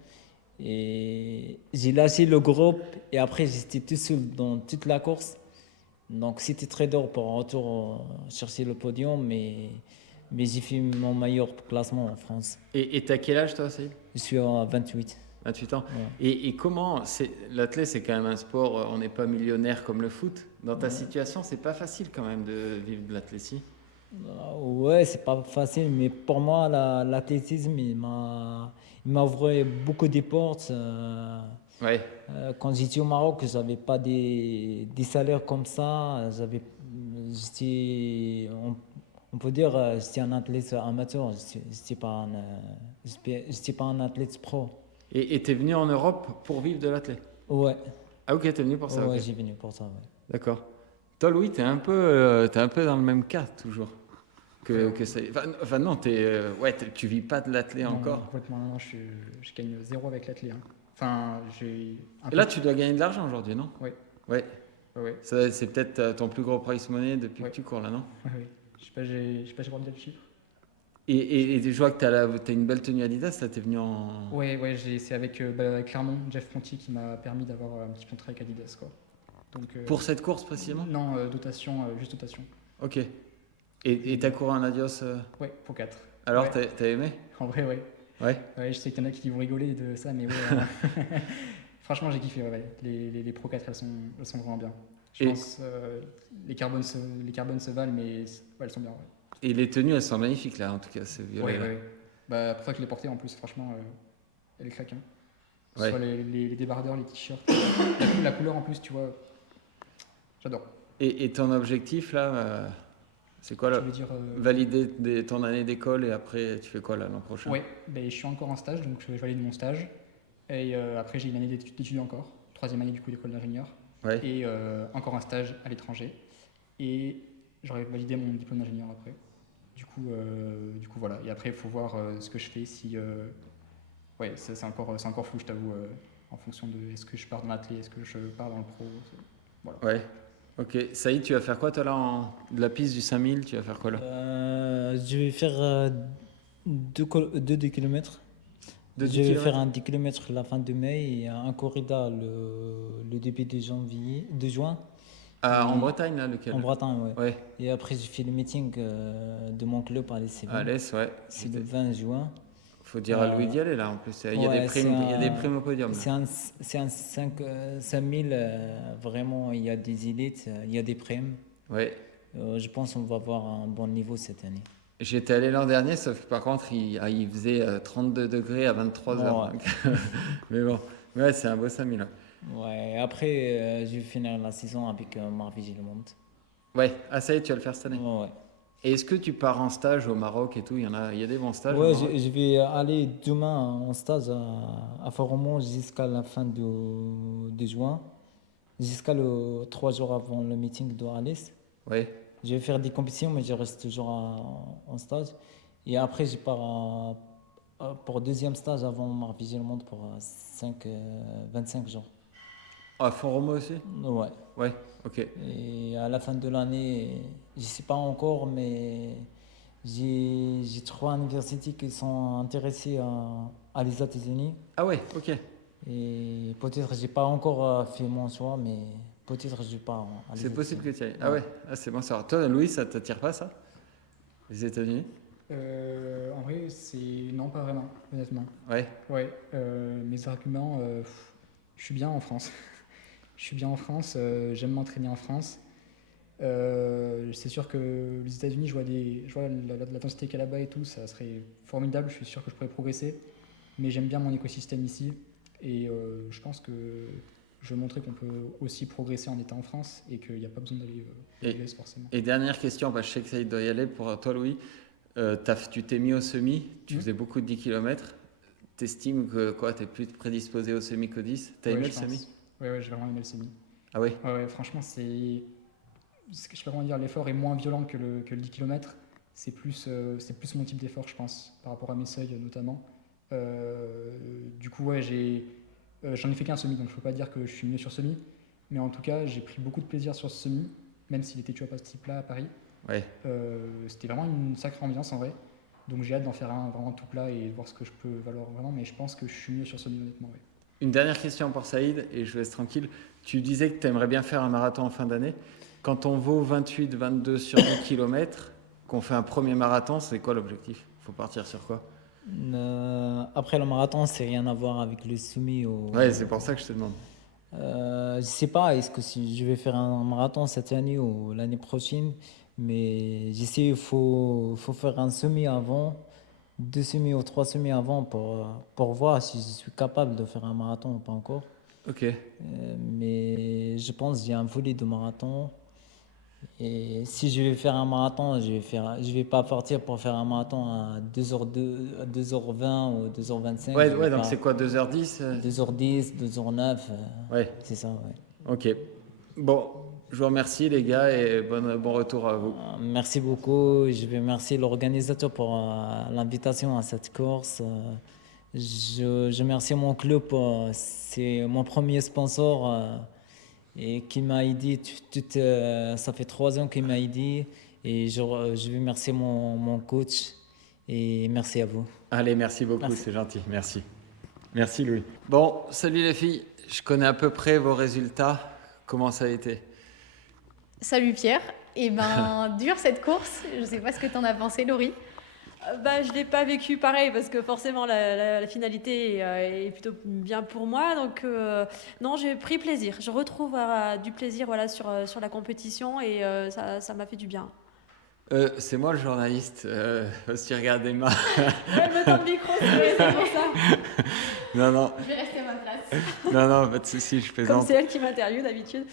Et j'ai lâché le groupe et après j'étais tout seul dans toute la course. Donc c'était très dur pour retour chercher le podium, mais j'ai fait mon meilleur classement en France. Et t'as quel âge toi, Saïd? Je suis à 28. 28 ans. Ouais. Et comment l'athlète, c'est quand même un sport, on n'est pas millionnaire comme le foot. Dans ta Ouais. situation, c'est pas facile quand même de vivre de l'athlétisme. Ouais, c'est pas facile, mais pour moi, l'athlétisme, il m'a ouvert beaucoup de portes. Ouais. Quand j'étais au Maroc, j'avais pas des salaires comme ça. On peut dire, j'étais un athlète amateur. J'étais pas un athlète pro. Et t'es venu en Europe pour vivre de l'athlète? Ouais. Ah ok, t'es venu pour ça. Ouais, ok. j'ai venu pour ça. Ouais. D'accord. Toi, Louis, t'es un peu dans le même cas toujours. Que ça. Enfin non, tu vis pas de l'athlète Non, encore. complètement, non, je gagne zéro avec l'athlète. Hein. Enfin, j'ai un Et peu- là, tu dois gagner de l'argent aujourd'hui, non? Oui. Ouais. Ouais. Ça, c'est peut-être ton plus gros prize money depuis Ouais. que tu cours là, non? Oui, oui. Je sais pas, j'ai pas le chiffre. Et je vois que t'as une belle tenue Adidas, là, t'es venu en. Ouais, c'est avec Clermont, Jeff Ponty qui m'a permis d'avoir un petit contrat avec Adidas, quoi. Donc, Pour cette course précisément? Non, dotation, juste dotation. Ok. Et t'as couru un Adios Ouais, pour 4. Alors, Ouais. t'as aimé? En vrai, ouais. Ouais. Ouais, je sais qu'il y en a qui vont rigoler de ça, mais ouais. Franchement, j'ai kiffé, ouais. Les Pro 4, elles sont vraiment bien. Je Et- pense les carbones se valent, mais ouais, elles sont bien, ouais. Et les tenues, elles sont magnifiques là, en tout cas, c'est violet. Ouais, ouais. Bah, pour ça que je l'ai porté en plus, franchement, elle est claque. Hein. Ouais. Soit les débardeurs, les t-shirts. La couleur en plus, tu vois. J'adore. Et ton objectif là, c'est quoi là? Tu veux dire, Valider ton année d'école et après, tu fais quoi là l'an prochain? Ouais, ben, je suis encore en stage, donc je valide mon stage. Et après, j'ai une année d'études encore, 3e année du coup d'école d'ingénieur. Ouais. Et encore un stage à l'étranger. Et j'aurais validé mon diplôme d'ingénieur après. Du coup, voilà. Et après, il faut voir ce que je fais. Si, ouais, c'est encore flou, je t'avoue, en fonction de est-ce que je pars dans l'athlète, est-ce que je pars dans le pro. Voilà. Ouais. Ok. Saïd, tu vas faire quoi toi là de la piste du 5000? Tu vas faire quoi là? Je vais faire 2 kilomètres. De Je 10 vais kilomètres? faire un 10 km la fin de mai et un corrida le début de juin. En Et- Bretagne là, lequel? En Bretagne, ouais. Ouais. Et après, j'ai fait le meeting de mon club à l'ECV. À l'Est, ouais. C'est le 20 juin. Faut dire à Louis d'y aller là en plus. Il y a Ouais, des primes, il y a des primes au podium. là. C'est un 5000, vraiment, il y a des élites, il y a des primes. Ouais. Je pense qu'on va avoir un bon niveau cette année. J'étais allé l'an dernier, sauf que par contre, il faisait 32 degrés à 23 heures. Ouais. Mais bon, ouais, c'est un beau 5000. Là. Ouais, après, je vais finir la saison avec Marvigilmont. Ouais, ah ça y est, tu vas le faire cette année. Ouais. Et est-ce que tu pars en stage au Maroc et tout? Il y a des bons stages Ouais, au Maroc je vais aller demain en stage à Faromont jusqu'à la fin de juin, jusqu'à 3 jours avant le meeting de Alice. Ouais. Je vais faire des compétitions, mais je reste toujours en stage. Et après, je pars pour deuxième stage avant Marvigilmont pour 25 jours. À Font-Romeu aussi? Ouais. Ouais, ok. Et à la fin de l'année, je ne sais pas encore, mais j'ai 3 universités qui sont intéressées à les États-Unis. Ah ouais, ok. Et peut-être je n'ai pas encore fait mon choix, mais peut-être je pars à les C'est possible que États-Unis. tu y ailles. Ah ouais, ah, c'est bon ça. Toi, Louis, ça t'attire pas ça? Les États-Unis? En vrai, non, pas vraiment, honnêtement. Ouais. Ouais, mes arguments, je suis bien en France. Je suis bien en France, j'aime m'entraîner en France. C'est sûr que les États-Unis, je vois la densité qu'il y a là-bas et tout, ça serait formidable, je suis sûr que je pourrais progresser. Mais j'aime bien mon écosystème ici et je pense que je veux montrer qu'on peut aussi progresser en étant en France et qu'il n'y a pas besoin d'aller aux US forcément. Et dernière question, je sais que ça doit y aller pour toi, Louis. Tu t'es mis au semi, tu faisais beaucoup de 10 km. T'estimes que tu es plus prédisposé au semi qu'au 10? T'as aimé le semi? Ouais, j'ai vraiment aimé le semi. Ah oui? Ouais, franchement, je peux vraiment dire, l'effort est moins violent que le 10 km. C'est plus mon type d'effort, je pense, par rapport à mes seuils notamment. Du coup, ouais, j'en ai fait qu'un semi, donc je peux pas dire que je suis mieux sur semi. Mais en tout cas, j'ai pris beaucoup de plaisir sur ce semi, même s'il était pas ce type-là à Paris. Ouais. C'était vraiment une sacrée ambiance en vrai. Donc j'ai hâte d'en faire un vraiment tout plat et de voir ce que je peux valoir vraiment. Mais je pense que je suis mieux sur semi, honnêtement. Ouais. Une dernière question pour Saïd, et je vous laisse tranquille. Tu disais que tu aimerais bien faire un marathon en fin d'année. Quand on vaut 28-22 sur 10 km, qu'on fait un premier marathon, c'est quoi l'objectif? Il faut partir sur quoi? Après le marathon, c'est rien à voir avec le semi. Ouais, c'est pour ça que je te demande. Je sais pas, est-ce que si je vais faire un marathon cette année ou l'année prochaine, mais j'essaie, faut faire un semi avant, 2 semis ou 3 semis avant pour voir si je suis capable de faire un marathon ou pas encore. Ok. Mais je pense que j'ai un volet de marathon. Et si je vais faire un marathon, je vais pas partir pour faire un marathon à 2h20 ou 2h25. Ouais, donc c'est quoi, 2h10 2h10, 2h09. Ouais. C'est ça, ouais. Ok. Bon, je vous remercie les gars et bon retour à vous. Merci beaucoup. Je vais remercier l'organisateur pour l'invitation à cette course. Je remercie mon club. C'est mon premier sponsor et qui m'a aidé. Ça fait 3 ans qu'il m'a aidé. Et je vais remercier mon coach. Et merci à vous. Allez, merci beaucoup, Merci. c'est gentil. Merci. Merci Louis. Bon, salut les filles. Je connais à peu près vos résultats. Comment ça a été? Salut Pierre. Eh ben, dure cette course. Je sais pas ce que t'en as pensé, Laurie. Je ne l'ai pas vécu pareil parce que forcément la finalité est plutôt bien pour moi. Donc non, j'ai pris plaisir. Je retrouve du plaisir voilà, sur la compétition et ça m'a fait du bien. C'est moi le journaliste. Si regardez Emma. Elle me tend le micro, c'est pour ça. Non. Je vais rester à ma place. Non, pas de soucis, je plaisante. Comme c'est elle qui m'interviewe d'habitude.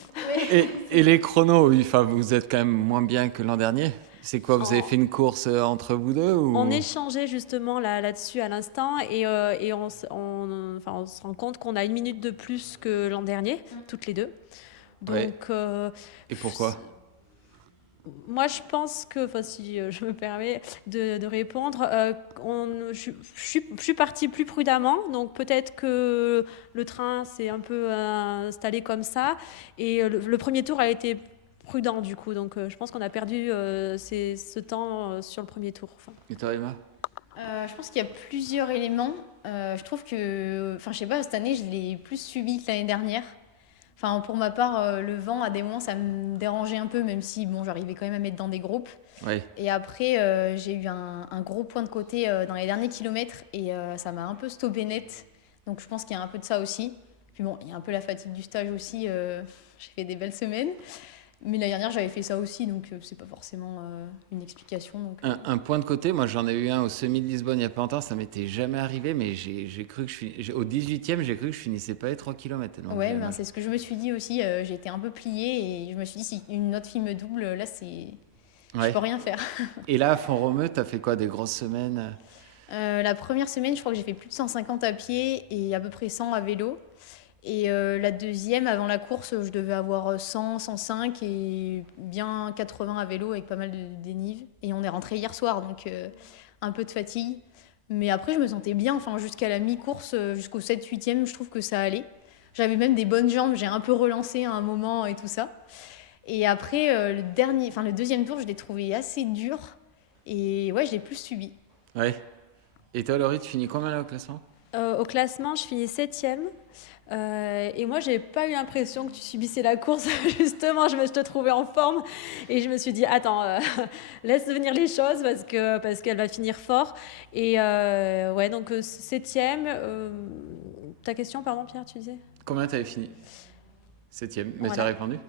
Et les chronos, oui, vous êtes quand même moins bien que l'an dernier. C'est quoi, vous avez fait une course entre vous deux ou... On échangeait justement là-dessus à l'instant et on se rend compte qu'on a 1 minute de plus que l'an dernier, toutes les deux. Donc, et pourquoi? Moi, je pense que, si je me permets de répondre, je suis partie plus prudemment, donc peut-être que le train s'est un peu installé comme ça, et le premier tour a été prudent du coup, donc je pense qu'on a perdu ce temps sur le premier tour. Et toi, Emma? Je pense qu'il y a plusieurs éléments. Je trouve que, je sais pas, cette année, je l'ai plus subi que l'année dernière. Pour ma part, le vent, à des moments, ça me dérangeait un peu, même si j'arrivais quand même à mettre dans des groupes. Ouais. Et après, j'ai eu un gros point de côté dans les derniers kilomètres et ça m'a un peu stoppé net. Donc je pense qu'il y a un peu de ça aussi. Puis bon, il y a un peu la fatigue du stage aussi. J'ai fait des belles semaines. Mais l'année dernière, j'avais fait ça aussi, donc c'est pas forcément une explication. Donc, un point de côté, moi j'en ai eu un au semi de Lisbonne il y a pas longtemps, ça m'était jamais arrivé, mais j'ai cru que au 18e, j'ai cru que je finissais pas les 3 km. Ouais, c'est ce que je me suis dit aussi. J'ai été un peu pliée et je me suis dit, si une autre fille me double, là, je peux rien faire. Et là, à Font-Romeu, t'as fait quoi, des grosses semaines? La première semaine, je crois que j'ai fait plus de 150 à pied et à peu près 100 à vélo. Et la deuxième, avant la course, je devais avoir 100, 105 et bien 80 à vélo avec pas mal de dénive. Et on est rentré hier soir, donc un peu de fatigue. Mais après, je me sentais bien. Jusqu'à la mi-course, jusqu'au 7-8e, je trouve que ça allait. J'avais même des bonnes jambes. J'ai un peu relancé à un moment et tout ça. Et après, le deuxième tour, je l'ai trouvé assez dur. Et ouais, je l'ai plus subi. Ouais. Et toi, Laurie, tu finis combien là au classement? Au classement, je finis 7e. Et moi, j'ai pas eu l'impression que tu subissais la course. Justement, je te trouvais en forme et je me suis dit attends, laisse venir les choses parce qu'elle va finir fort. Et ouais, donc 7e. Ta question, pardon, Pierre, tu disais? Combien t'avais fini? 7e. Mais Voilà. t'as répondu?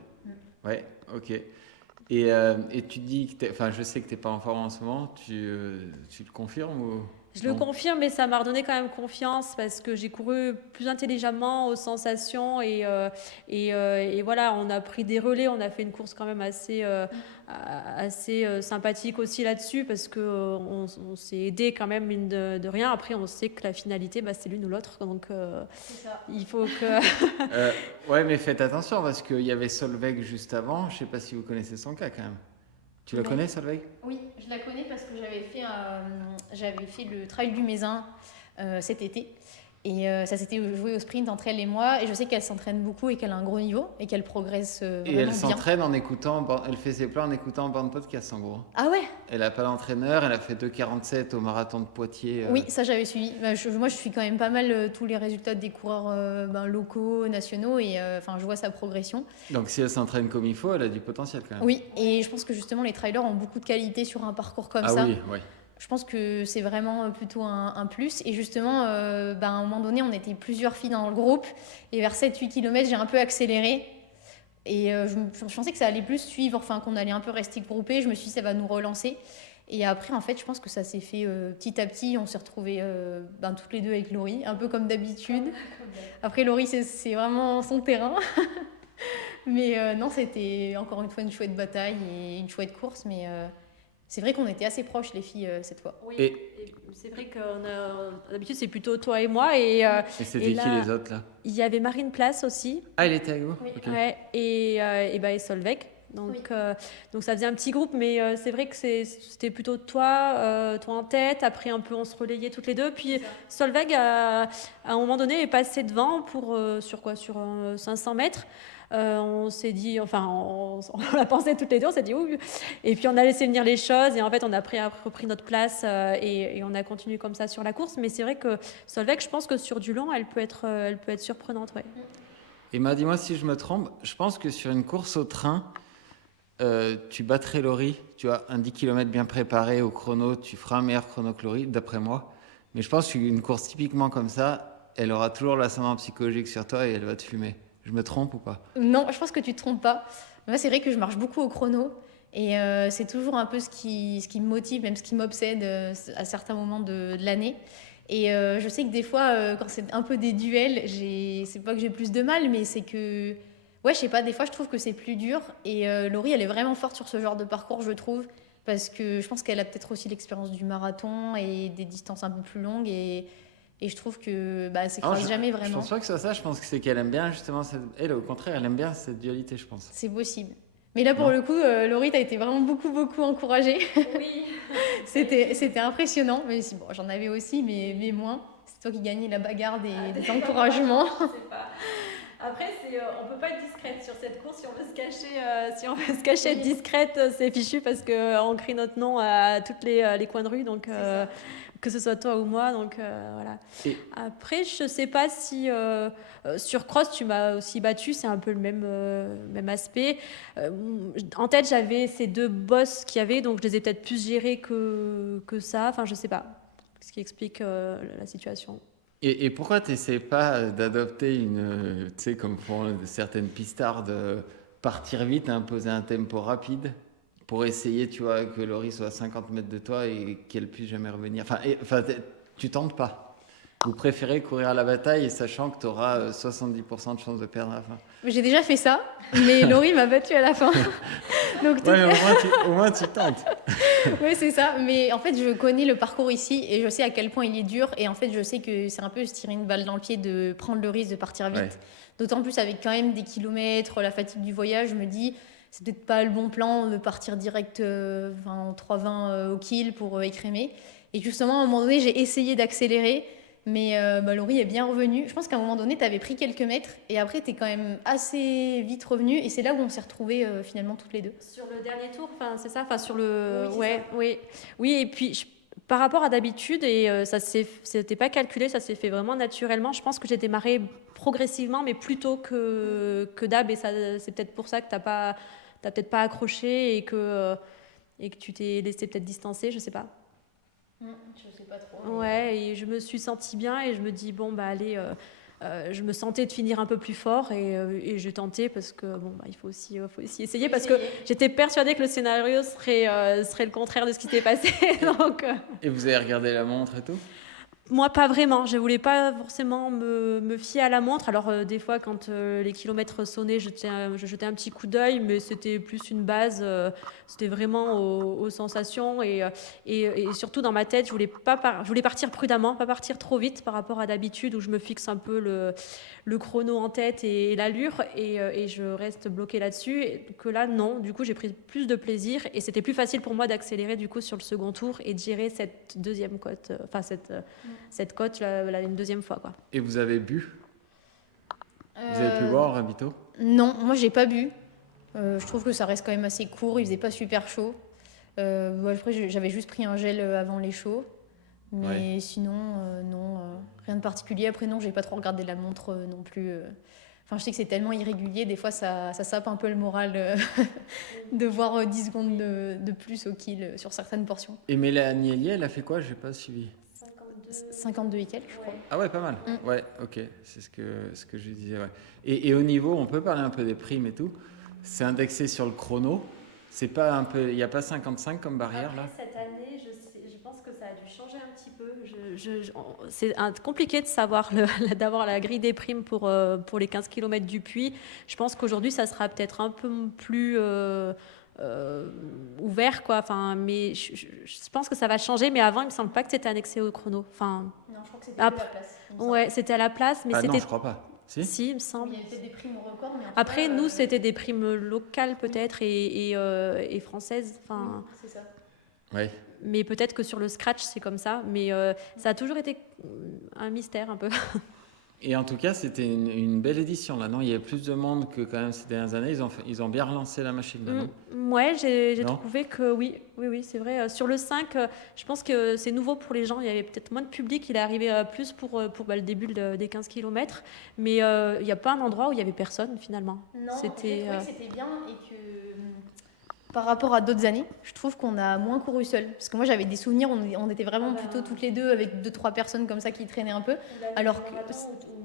Ouais, ok. Et tu dis que je sais que t'es pas en forme en ce moment. Tu le confirmes ou... Je le confirme, mais ça m'a redonné quand même confiance parce que j'ai couru plus intelligemment aux sensations et voilà, on a pris des relais, on a fait une course quand même assez sympathique aussi là-dessus parce qu'on s'est aidé quand même mine de rien. Après, on sait que la finalité, c'est l'une ou l'autre, donc il faut que... Ouais, mais faites attention parce qu'il y avait Solveig juste avant. Je sais pas si vous connaissez son cas quand même. Tu la connais, Solveig? Oui, je la connais parce que j'avais fait le Trail du Mézin cet été. Et ça s'était joué au sprint entre elle et moi. Et je sais qu'elle s'entraîne beaucoup et qu'elle a un gros niveau et qu'elle progresse vraiment bien. Et elle s'entraîne en écoutant, elle fait ses plans en écoutant un bande podcast en gros. Ah ouais? Elle n'a pas d'entraîneur, elle a fait 2,47 au marathon de Poitiers. Oui, ça j'avais suivi. Moi je suis quand même pas mal tous les résultats des coureurs locaux, nationaux et je vois sa progression. Donc si elle s'entraîne comme il faut, elle a du potentiel quand même. Oui, et je pense que justement les trailers ont beaucoup de qualité sur un parcours comme ça. Ah oui, oui. Je pense que c'est vraiment plutôt un plus. Et justement, à un moment donné, on était plusieurs filles dans le groupe. Et vers 7-8 km, j'ai un peu accéléré. Et je pensais que ça allait plus suivre, enfin qu'on allait un peu rester groupés. Je me suis dit, ça va nous relancer. Et après, en fait, je pense que ça s'est fait petit à petit. On s'est retrouvés toutes les deux avec Laurie, un peu comme d'habitude. Après, Laurie, c'est vraiment son terrain. Mais non, c'était encore une fois une chouette bataille et une chouette course. Mais c'est vrai qu'on était assez proches, les filles, cette fois. Oui, et c'est vrai que d'habitude, c'est plutôt toi et moi. Et c'était qui les autres là? Il y avait Marine Place aussi. Ah, elle était avec vous? Oui. Ok. Ouais, et Solveig. Donc ça faisait un petit groupe, mais c'est vrai que c'était plutôt toi en tête. Après, un peu, on se relayait toutes les deux. Puis Solveig, à un moment donné, est passée devant sur 500 mètres. On s'est dit, enfin, on l'a pensé toutes les deux, on s'est dit, ouh. Et puis on a laissé venir les choses, et en fait, on a repris notre place, et on a continué comme ça sur la course. Mais c'est vrai que Solveig, je pense que sur du long, elle peut être surprenante, ouais. Emma, dis-moi si je me trompe, je pense que sur une course au train, tu battrais Laurie, tu as un 10 km bien préparé au chrono, tu feras un meilleur chrono que Laurie, d'après moi. Mais je pense qu'une course typiquement comme ça, elle aura toujours l'ascendant psychologique sur toi et elle va te fumer. Je me trompe ou pas? Non, je pense que tu te trompes pas. Moi, c'est vrai que je marche beaucoup au chrono. Et c'est toujours un peu ce qui me motive, même ce qui m'obsède à certains moments de l'année. Et je sais que des fois, quand c'est un peu des duels, c'est pas que j'ai plus de mal, mais c'est que... Ouais, je sais pas, des fois, je trouve que c'est plus dur. Et Laurie, elle est vraiment forte sur ce genre de parcours, je trouve. Parce que je pense qu'elle a peut-être aussi l'expérience du marathon et des distances un peu plus longues. Et je trouve que elle s'écrase jamais vraiment. Je pense pas que c'est ça, je pense que c'est qu'elle aime bien justement elle, au contraire, elle aime bien cette dualité, je pense. C'est possible. Mais là, pour le coup, Laurie, t'as été vraiment beaucoup encouragée. Oui. C'était impressionnant. Mais bon, j'en avais aussi, mais moins. C'est toi qui gagnais la bagarre des encouragements. Après, on peut pas être discrète sur cette course. Si on veut se cacher, être discrète, c'est fichu parce qu'on crie notre nom à tous les coins de rue. Donc, que ce soit toi ou moi. Donc, voilà. Après, je sais pas si sur cross, tu m'as aussi battu. C'est un peu le même aspect. En tête, j'avais ces deux bosses qu'il y avait. Donc, je les ai peut-être plus gérés que ça. Enfin, je sais pas. Ce qui explique la situation. Et pourquoi tu n'essaies pas d'adopter tu sais, comme font certaines pistards, de partir vite, imposer un tempo rapide pour essayer, tu vois, que Laurie soit à 50 mètres de toi et qu'elle puisse jamais revenir. Tu tentes pas. Vous préférez courir à la bataille et sachant que tu auras 70% de chances de perdre à la fin. J'ai déjà fait ça, mais Laurie m'a battue à la fin. Donc, ouais, au moins tu tentes. Oui, c'est ça. Mais en fait, je connais le parcours ici et je sais à quel point il est dur. Et en fait, je sais que c'est un peu se tirer une balle dans le pied de prendre le risque de partir vite. Ouais. D'autant plus avec quand même des kilomètres, la fatigue du voyage, je me dis, c'est peut-être pas le bon plan de partir direct en 3,20 au kill pour écrémer. Et justement, à un moment donné, j'ai essayé d'accélérer. Mais Laurie est bien revenue. Je pense qu'à un moment donné, tu avais pris quelques mètres et après, tu es quand même assez vite revenue. Et c'est là où on s'est retrouvés finalement toutes les deux. Sur le dernier tour, c'est ça, sur le... Oui, et puis par rapport à d'habitude, et c'était pas calculé, ça s'est fait vraiment naturellement. Je pense que j'ai démarré progressivement, mais plus tôt que d'hab. Et c'est peut-être pour ça que t'as peut-être pas accroché et que tu t'es laissé peut-être distancer, je sais pas. Je sais pas trop. Ouais, et je me suis sentie bien et je me dis bon allez, je me sentais de finir un peu plus fort et je tentais parce que il faut aussi essayer parce que j'étais persuadée que le scénario serait le contraire de ce qui s'était passé. Donc, Et vous avez regardé la montre et tout? Moi, pas vraiment. Je voulais pas forcément me fier à la montre. Alors, des fois, quand les kilomètres sonnaient, je jetais un petit coup d'œil, mais c'était plus une base. C'était vraiment aux sensations. Et surtout, dans ma tête, je voulais partir prudemment, pas partir trop vite par rapport à d'habitude où je me fixe un peu le chrono en tête et l'allure et je reste bloquée là-dessus. Et que là, non. Du coup, j'ai pris plus de plaisir et c'était plus facile pour moi d'accélérer du coup sur le second tour et de gérer cette deuxième côte, cette côte une deuxième fois, quoi. Et vous avez bu? Vous avez pu boire, Rabito? Non, moi j'ai pas bu. Je trouve que ça reste quand même assez court, il faisait pas super chaud. Après, j'avais juste pris un gel avant les chauds. Mais sinon, non, rien de particulier. Après, non, j'ai pas trop regardé la montre non plus. Enfin, je sais que c'est tellement irrégulier, des fois ça sape un peu le moral de voir 10 secondes de plus au kill sur certaines portions. Et Mélanie Hélier, elle a fait quoi? J'ai pas suivi. 52 et quelques, je crois. Ah ouais, pas mal. Ouais, ok, c'est ce que je disais. Ouais. Et au niveau, on peut parler un peu des primes et tout. C'est indexé sur le chrono. C'est pas un peu, il n'y a pas 55 comme barrière là. Cette année, je pense que ça a dû changer un petit peu. C'est compliqué de savoir d'avoir la grille des primes pour les 15 km du Puy. Je pense qu'aujourd'hui, ça sera peut-être un peu plus ouvert, quoi. Enfin, mais je pense que ça va changer. Mais avant, il me semble pas que c'était annexé au chrono. Enfin, non, je crois que c'était à la place. Ouais, c'était à la place, mais Ah c'était. non, je crois pas. Si, il me semble. Il y avait peut-être des primes au record, mais Après, nous, c'était des primes locales peut-être et françaises. Enfin, c'est ça. Ouais. mais peut-être que sur le scratch, c'est comme ça. Mais ça a toujours été un mystère un peu. Et en tout cas, c'était une belle édition là, non? Il y a plus de monde que quand même ces dernières années. Ils ont bien relancé la machine là, non? Ouais, j'ai Non trouvé que oui, c'est vrai. Sur le 5, je pense que c'est nouveau pour les gens. Il y avait peut-être moins de public. Il est arrivé plus pour le début des 15 km. Mais il n'y a pas un endroit où il n'y avait personne finalement. Non, j'ai trouvé que c'était bien et que par rapport à d'autres années, je trouve qu'on a moins couru seul. Parce que moi, j'avais des souvenirs, on était vraiment plutôt toutes les deux avec 2-3 personnes comme ça qui traînaient un peu. Alors que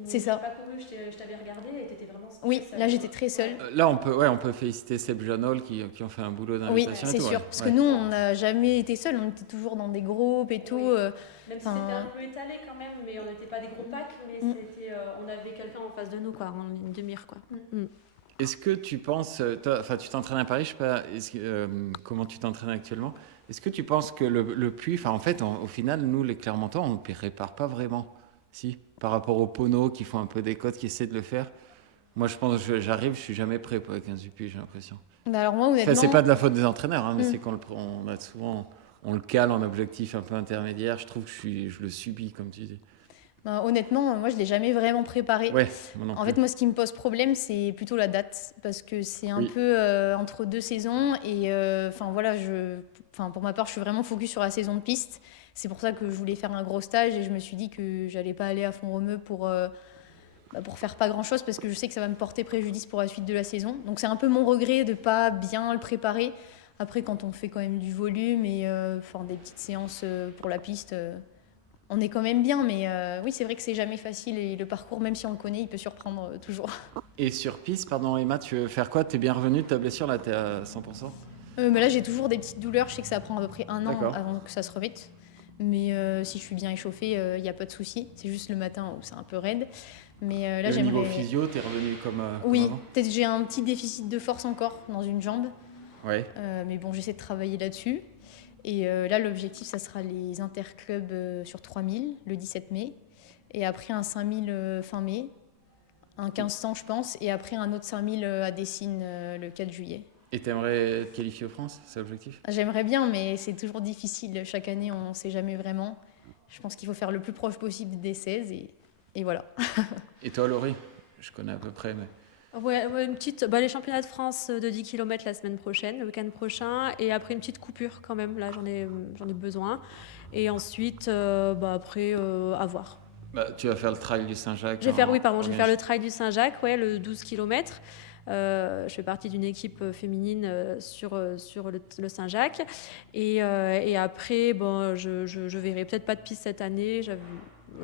c'est ça. Je t'avais regardé et t'étais vraiment. Oui, là j'étais très seule. Là, on peut féliciter Seb Janol qui ont fait un boulot d'invitation. Oui, c'est sûr. Parce que nous, on n'a jamais été seuls. On était toujours dans des groupes et tout. Même si c'était un peu étalé quand même, mais on n'était pas des gros packs, mais on avait quelqu'un en face de nous, quoi, en une demi-heure, quoi. Est-ce que tu penses, tu t'entraînes à Paris, je sais pas comment tu t'entraînes actuellement. Est-ce que tu penses que le Puy, en fait, au final, nous, les Clermontois, on ne répare pas vraiment, si, par rapport aux Pono qui font un peu des côtes, qui essaient de le faire. Moi, je pense que j'arrive, je suis jamais prêt pour les 15 du Puy, j'ai l'impression. Bah alors moi, honnêtement, c'est pas de la faute des entraîneurs, hein, mais c'est qu'on a souvent, on le cale en objectif un peu intermédiaire. Je trouve que je le subis, comme tu dis. Honnêtement, moi je l'ai jamais vraiment préparé. Ouais, moi non en plus. fait, moi ce qui me pose problème, c'est plutôt la date, parce que c'est un peu entre deux saisons et voilà, pour ma part, je suis vraiment focus sur la saison de piste. C'est pour ça que je voulais faire un gros stage et je me suis dit que j'allais pas aller à fond romeu pour faire pas grand chose, parce que je sais que ça va me porter préjudice pour la suite de la saison. Donc c'est un peu mon regret de pas bien le préparer. Après, quand on fait quand même du volume et des petites séances pour la piste. On est quand même bien, mais oui, c'est vrai que c'est jamais facile et le parcours, même si on le connaît, il peut surprendre toujours. Et sur piste, pardon Emma, tu veux faire quoi? T'es bien revenu de ta blessure, là t'es à 100%? Là, j'ai toujours des petites douleurs. Je sais que ça prend à peu près 1 an D'accord. avant que ça se remette. Mais si je suis bien échauffée, il n'y a pas de souci. C'est juste le matin où c'est un peu raide. Mais là, Et au j'aimerais. niveau physio, t'es revenu comme Oui, avant? peut-être que j'ai un petit déficit de force encore dans une jambe. Ouais. Mais bon, j'essaie de travailler là-dessus. Et là, l'objectif, ça sera les interclubs sur 3000 le 17 mai. Et après, un 5000 fin mai. Un 1500, je pense. Et après, un autre 5000 à Dessines le 4 juillet. Et t'aimerais te qualifier aux France? C'est l'objectif? J'aimerais bien, mais c'est toujours difficile. Chaque année, on ne sait jamais vraiment. Je pense qu'il faut faire le plus proche possible des 16. Et voilà. Et toi, Laurie? Je connais à peu près, mais... Ouais, une petite. Les championnats de France de 10 km la semaine prochaine, le week-end prochain, et après une petite coupure quand même. Là, j'en ai besoin. Et ensuite, après, à voir. Tu vas faire le trail du Saint-Jacques. Je vais faire le trail du Saint-Jacques, le 12 km. Je fais partie d'une équipe féminine sur le Saint-Jacques. Et après, je verrai peut-être pas de piste cette année.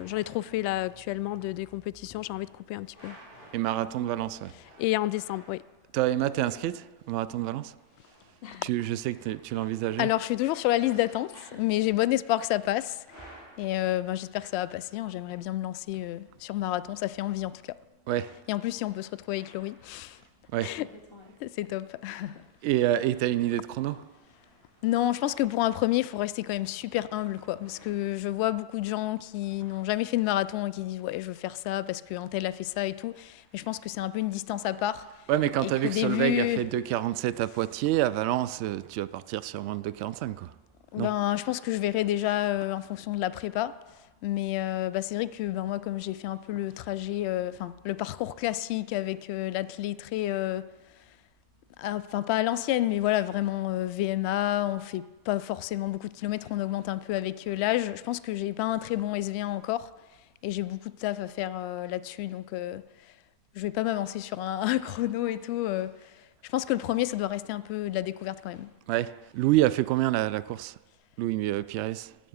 J'en ai trop fait là actuellement des compétitions. J'ai envie de couper un petit peu. Et marathon de Valence, ouais. Et en décembre, oui. Toi, Emma, t'es inscrite au marathon de Valence? Je sais que tu l'envisages. Alors, je suis toujours sur la liste d'attente, mais j'ai bon espoir que ça passe. Et j'espère que ça va passer. J'aimerais bien me lancer sur marathon. Ça fait envie, en tout cas. Ouais. Et en plus, si on peut se retrouver avec Laurie, ouais. C'est top. Et t'as une idée de chrono? Non, je pense que pour un premier, il faut rester quand même super humble, quoi. Parce que je vois beaucoup de gens qui n'ont jamais fait de marathon et qui disent « Ouais, je veux faire ça parce qu'un tel a fait ça et tout ». Mais je pense que c'est un peu une distance à part. Ouais, mais quand t'as vu que Solveig a fait début... 2,47 à Poitiers, à Valence, tu vas partir sur moins de 2,45, quoi. Je pense que je verrai déjà en fonction de la prépa. Mais c'est vrai que moi, comme j'ai fait un peu le trajet, le parcours classique avec l'athlète très... pas à l'ancienne, mais voilà, vraiment VMA, on fait pas forcément beaucoup de kilomètres, on augmente un peu avec l'âge. Je pense que j'ai pas un très bon SV1 encore et j'ai beaucoup de taf à faire là-dessus, donc je vais pas m'avancer sur un chrono et tout. Je pense que le premier, ça doit rester un peu de la découverte quand même. Ouais. Louis a fait combien la course? Louis Pires,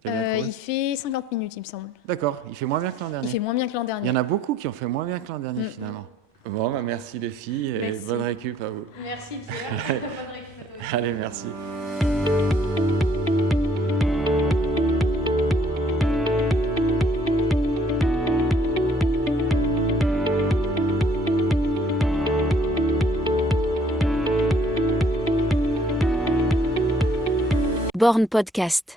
il a bien couru Il fait 50 minutes, il me semble. D'accord, il fait moins bien que l'an dernier. Il fait moins bien que l'an Il dernier. y en a beaucoup qui ont fait moins bien que l'an dernier finalement. Bon, bah, merci les filles et Merci. bonne récup à vous. Merci Pierre. Bonne récup à toi. Allez, merci. Born Podcast.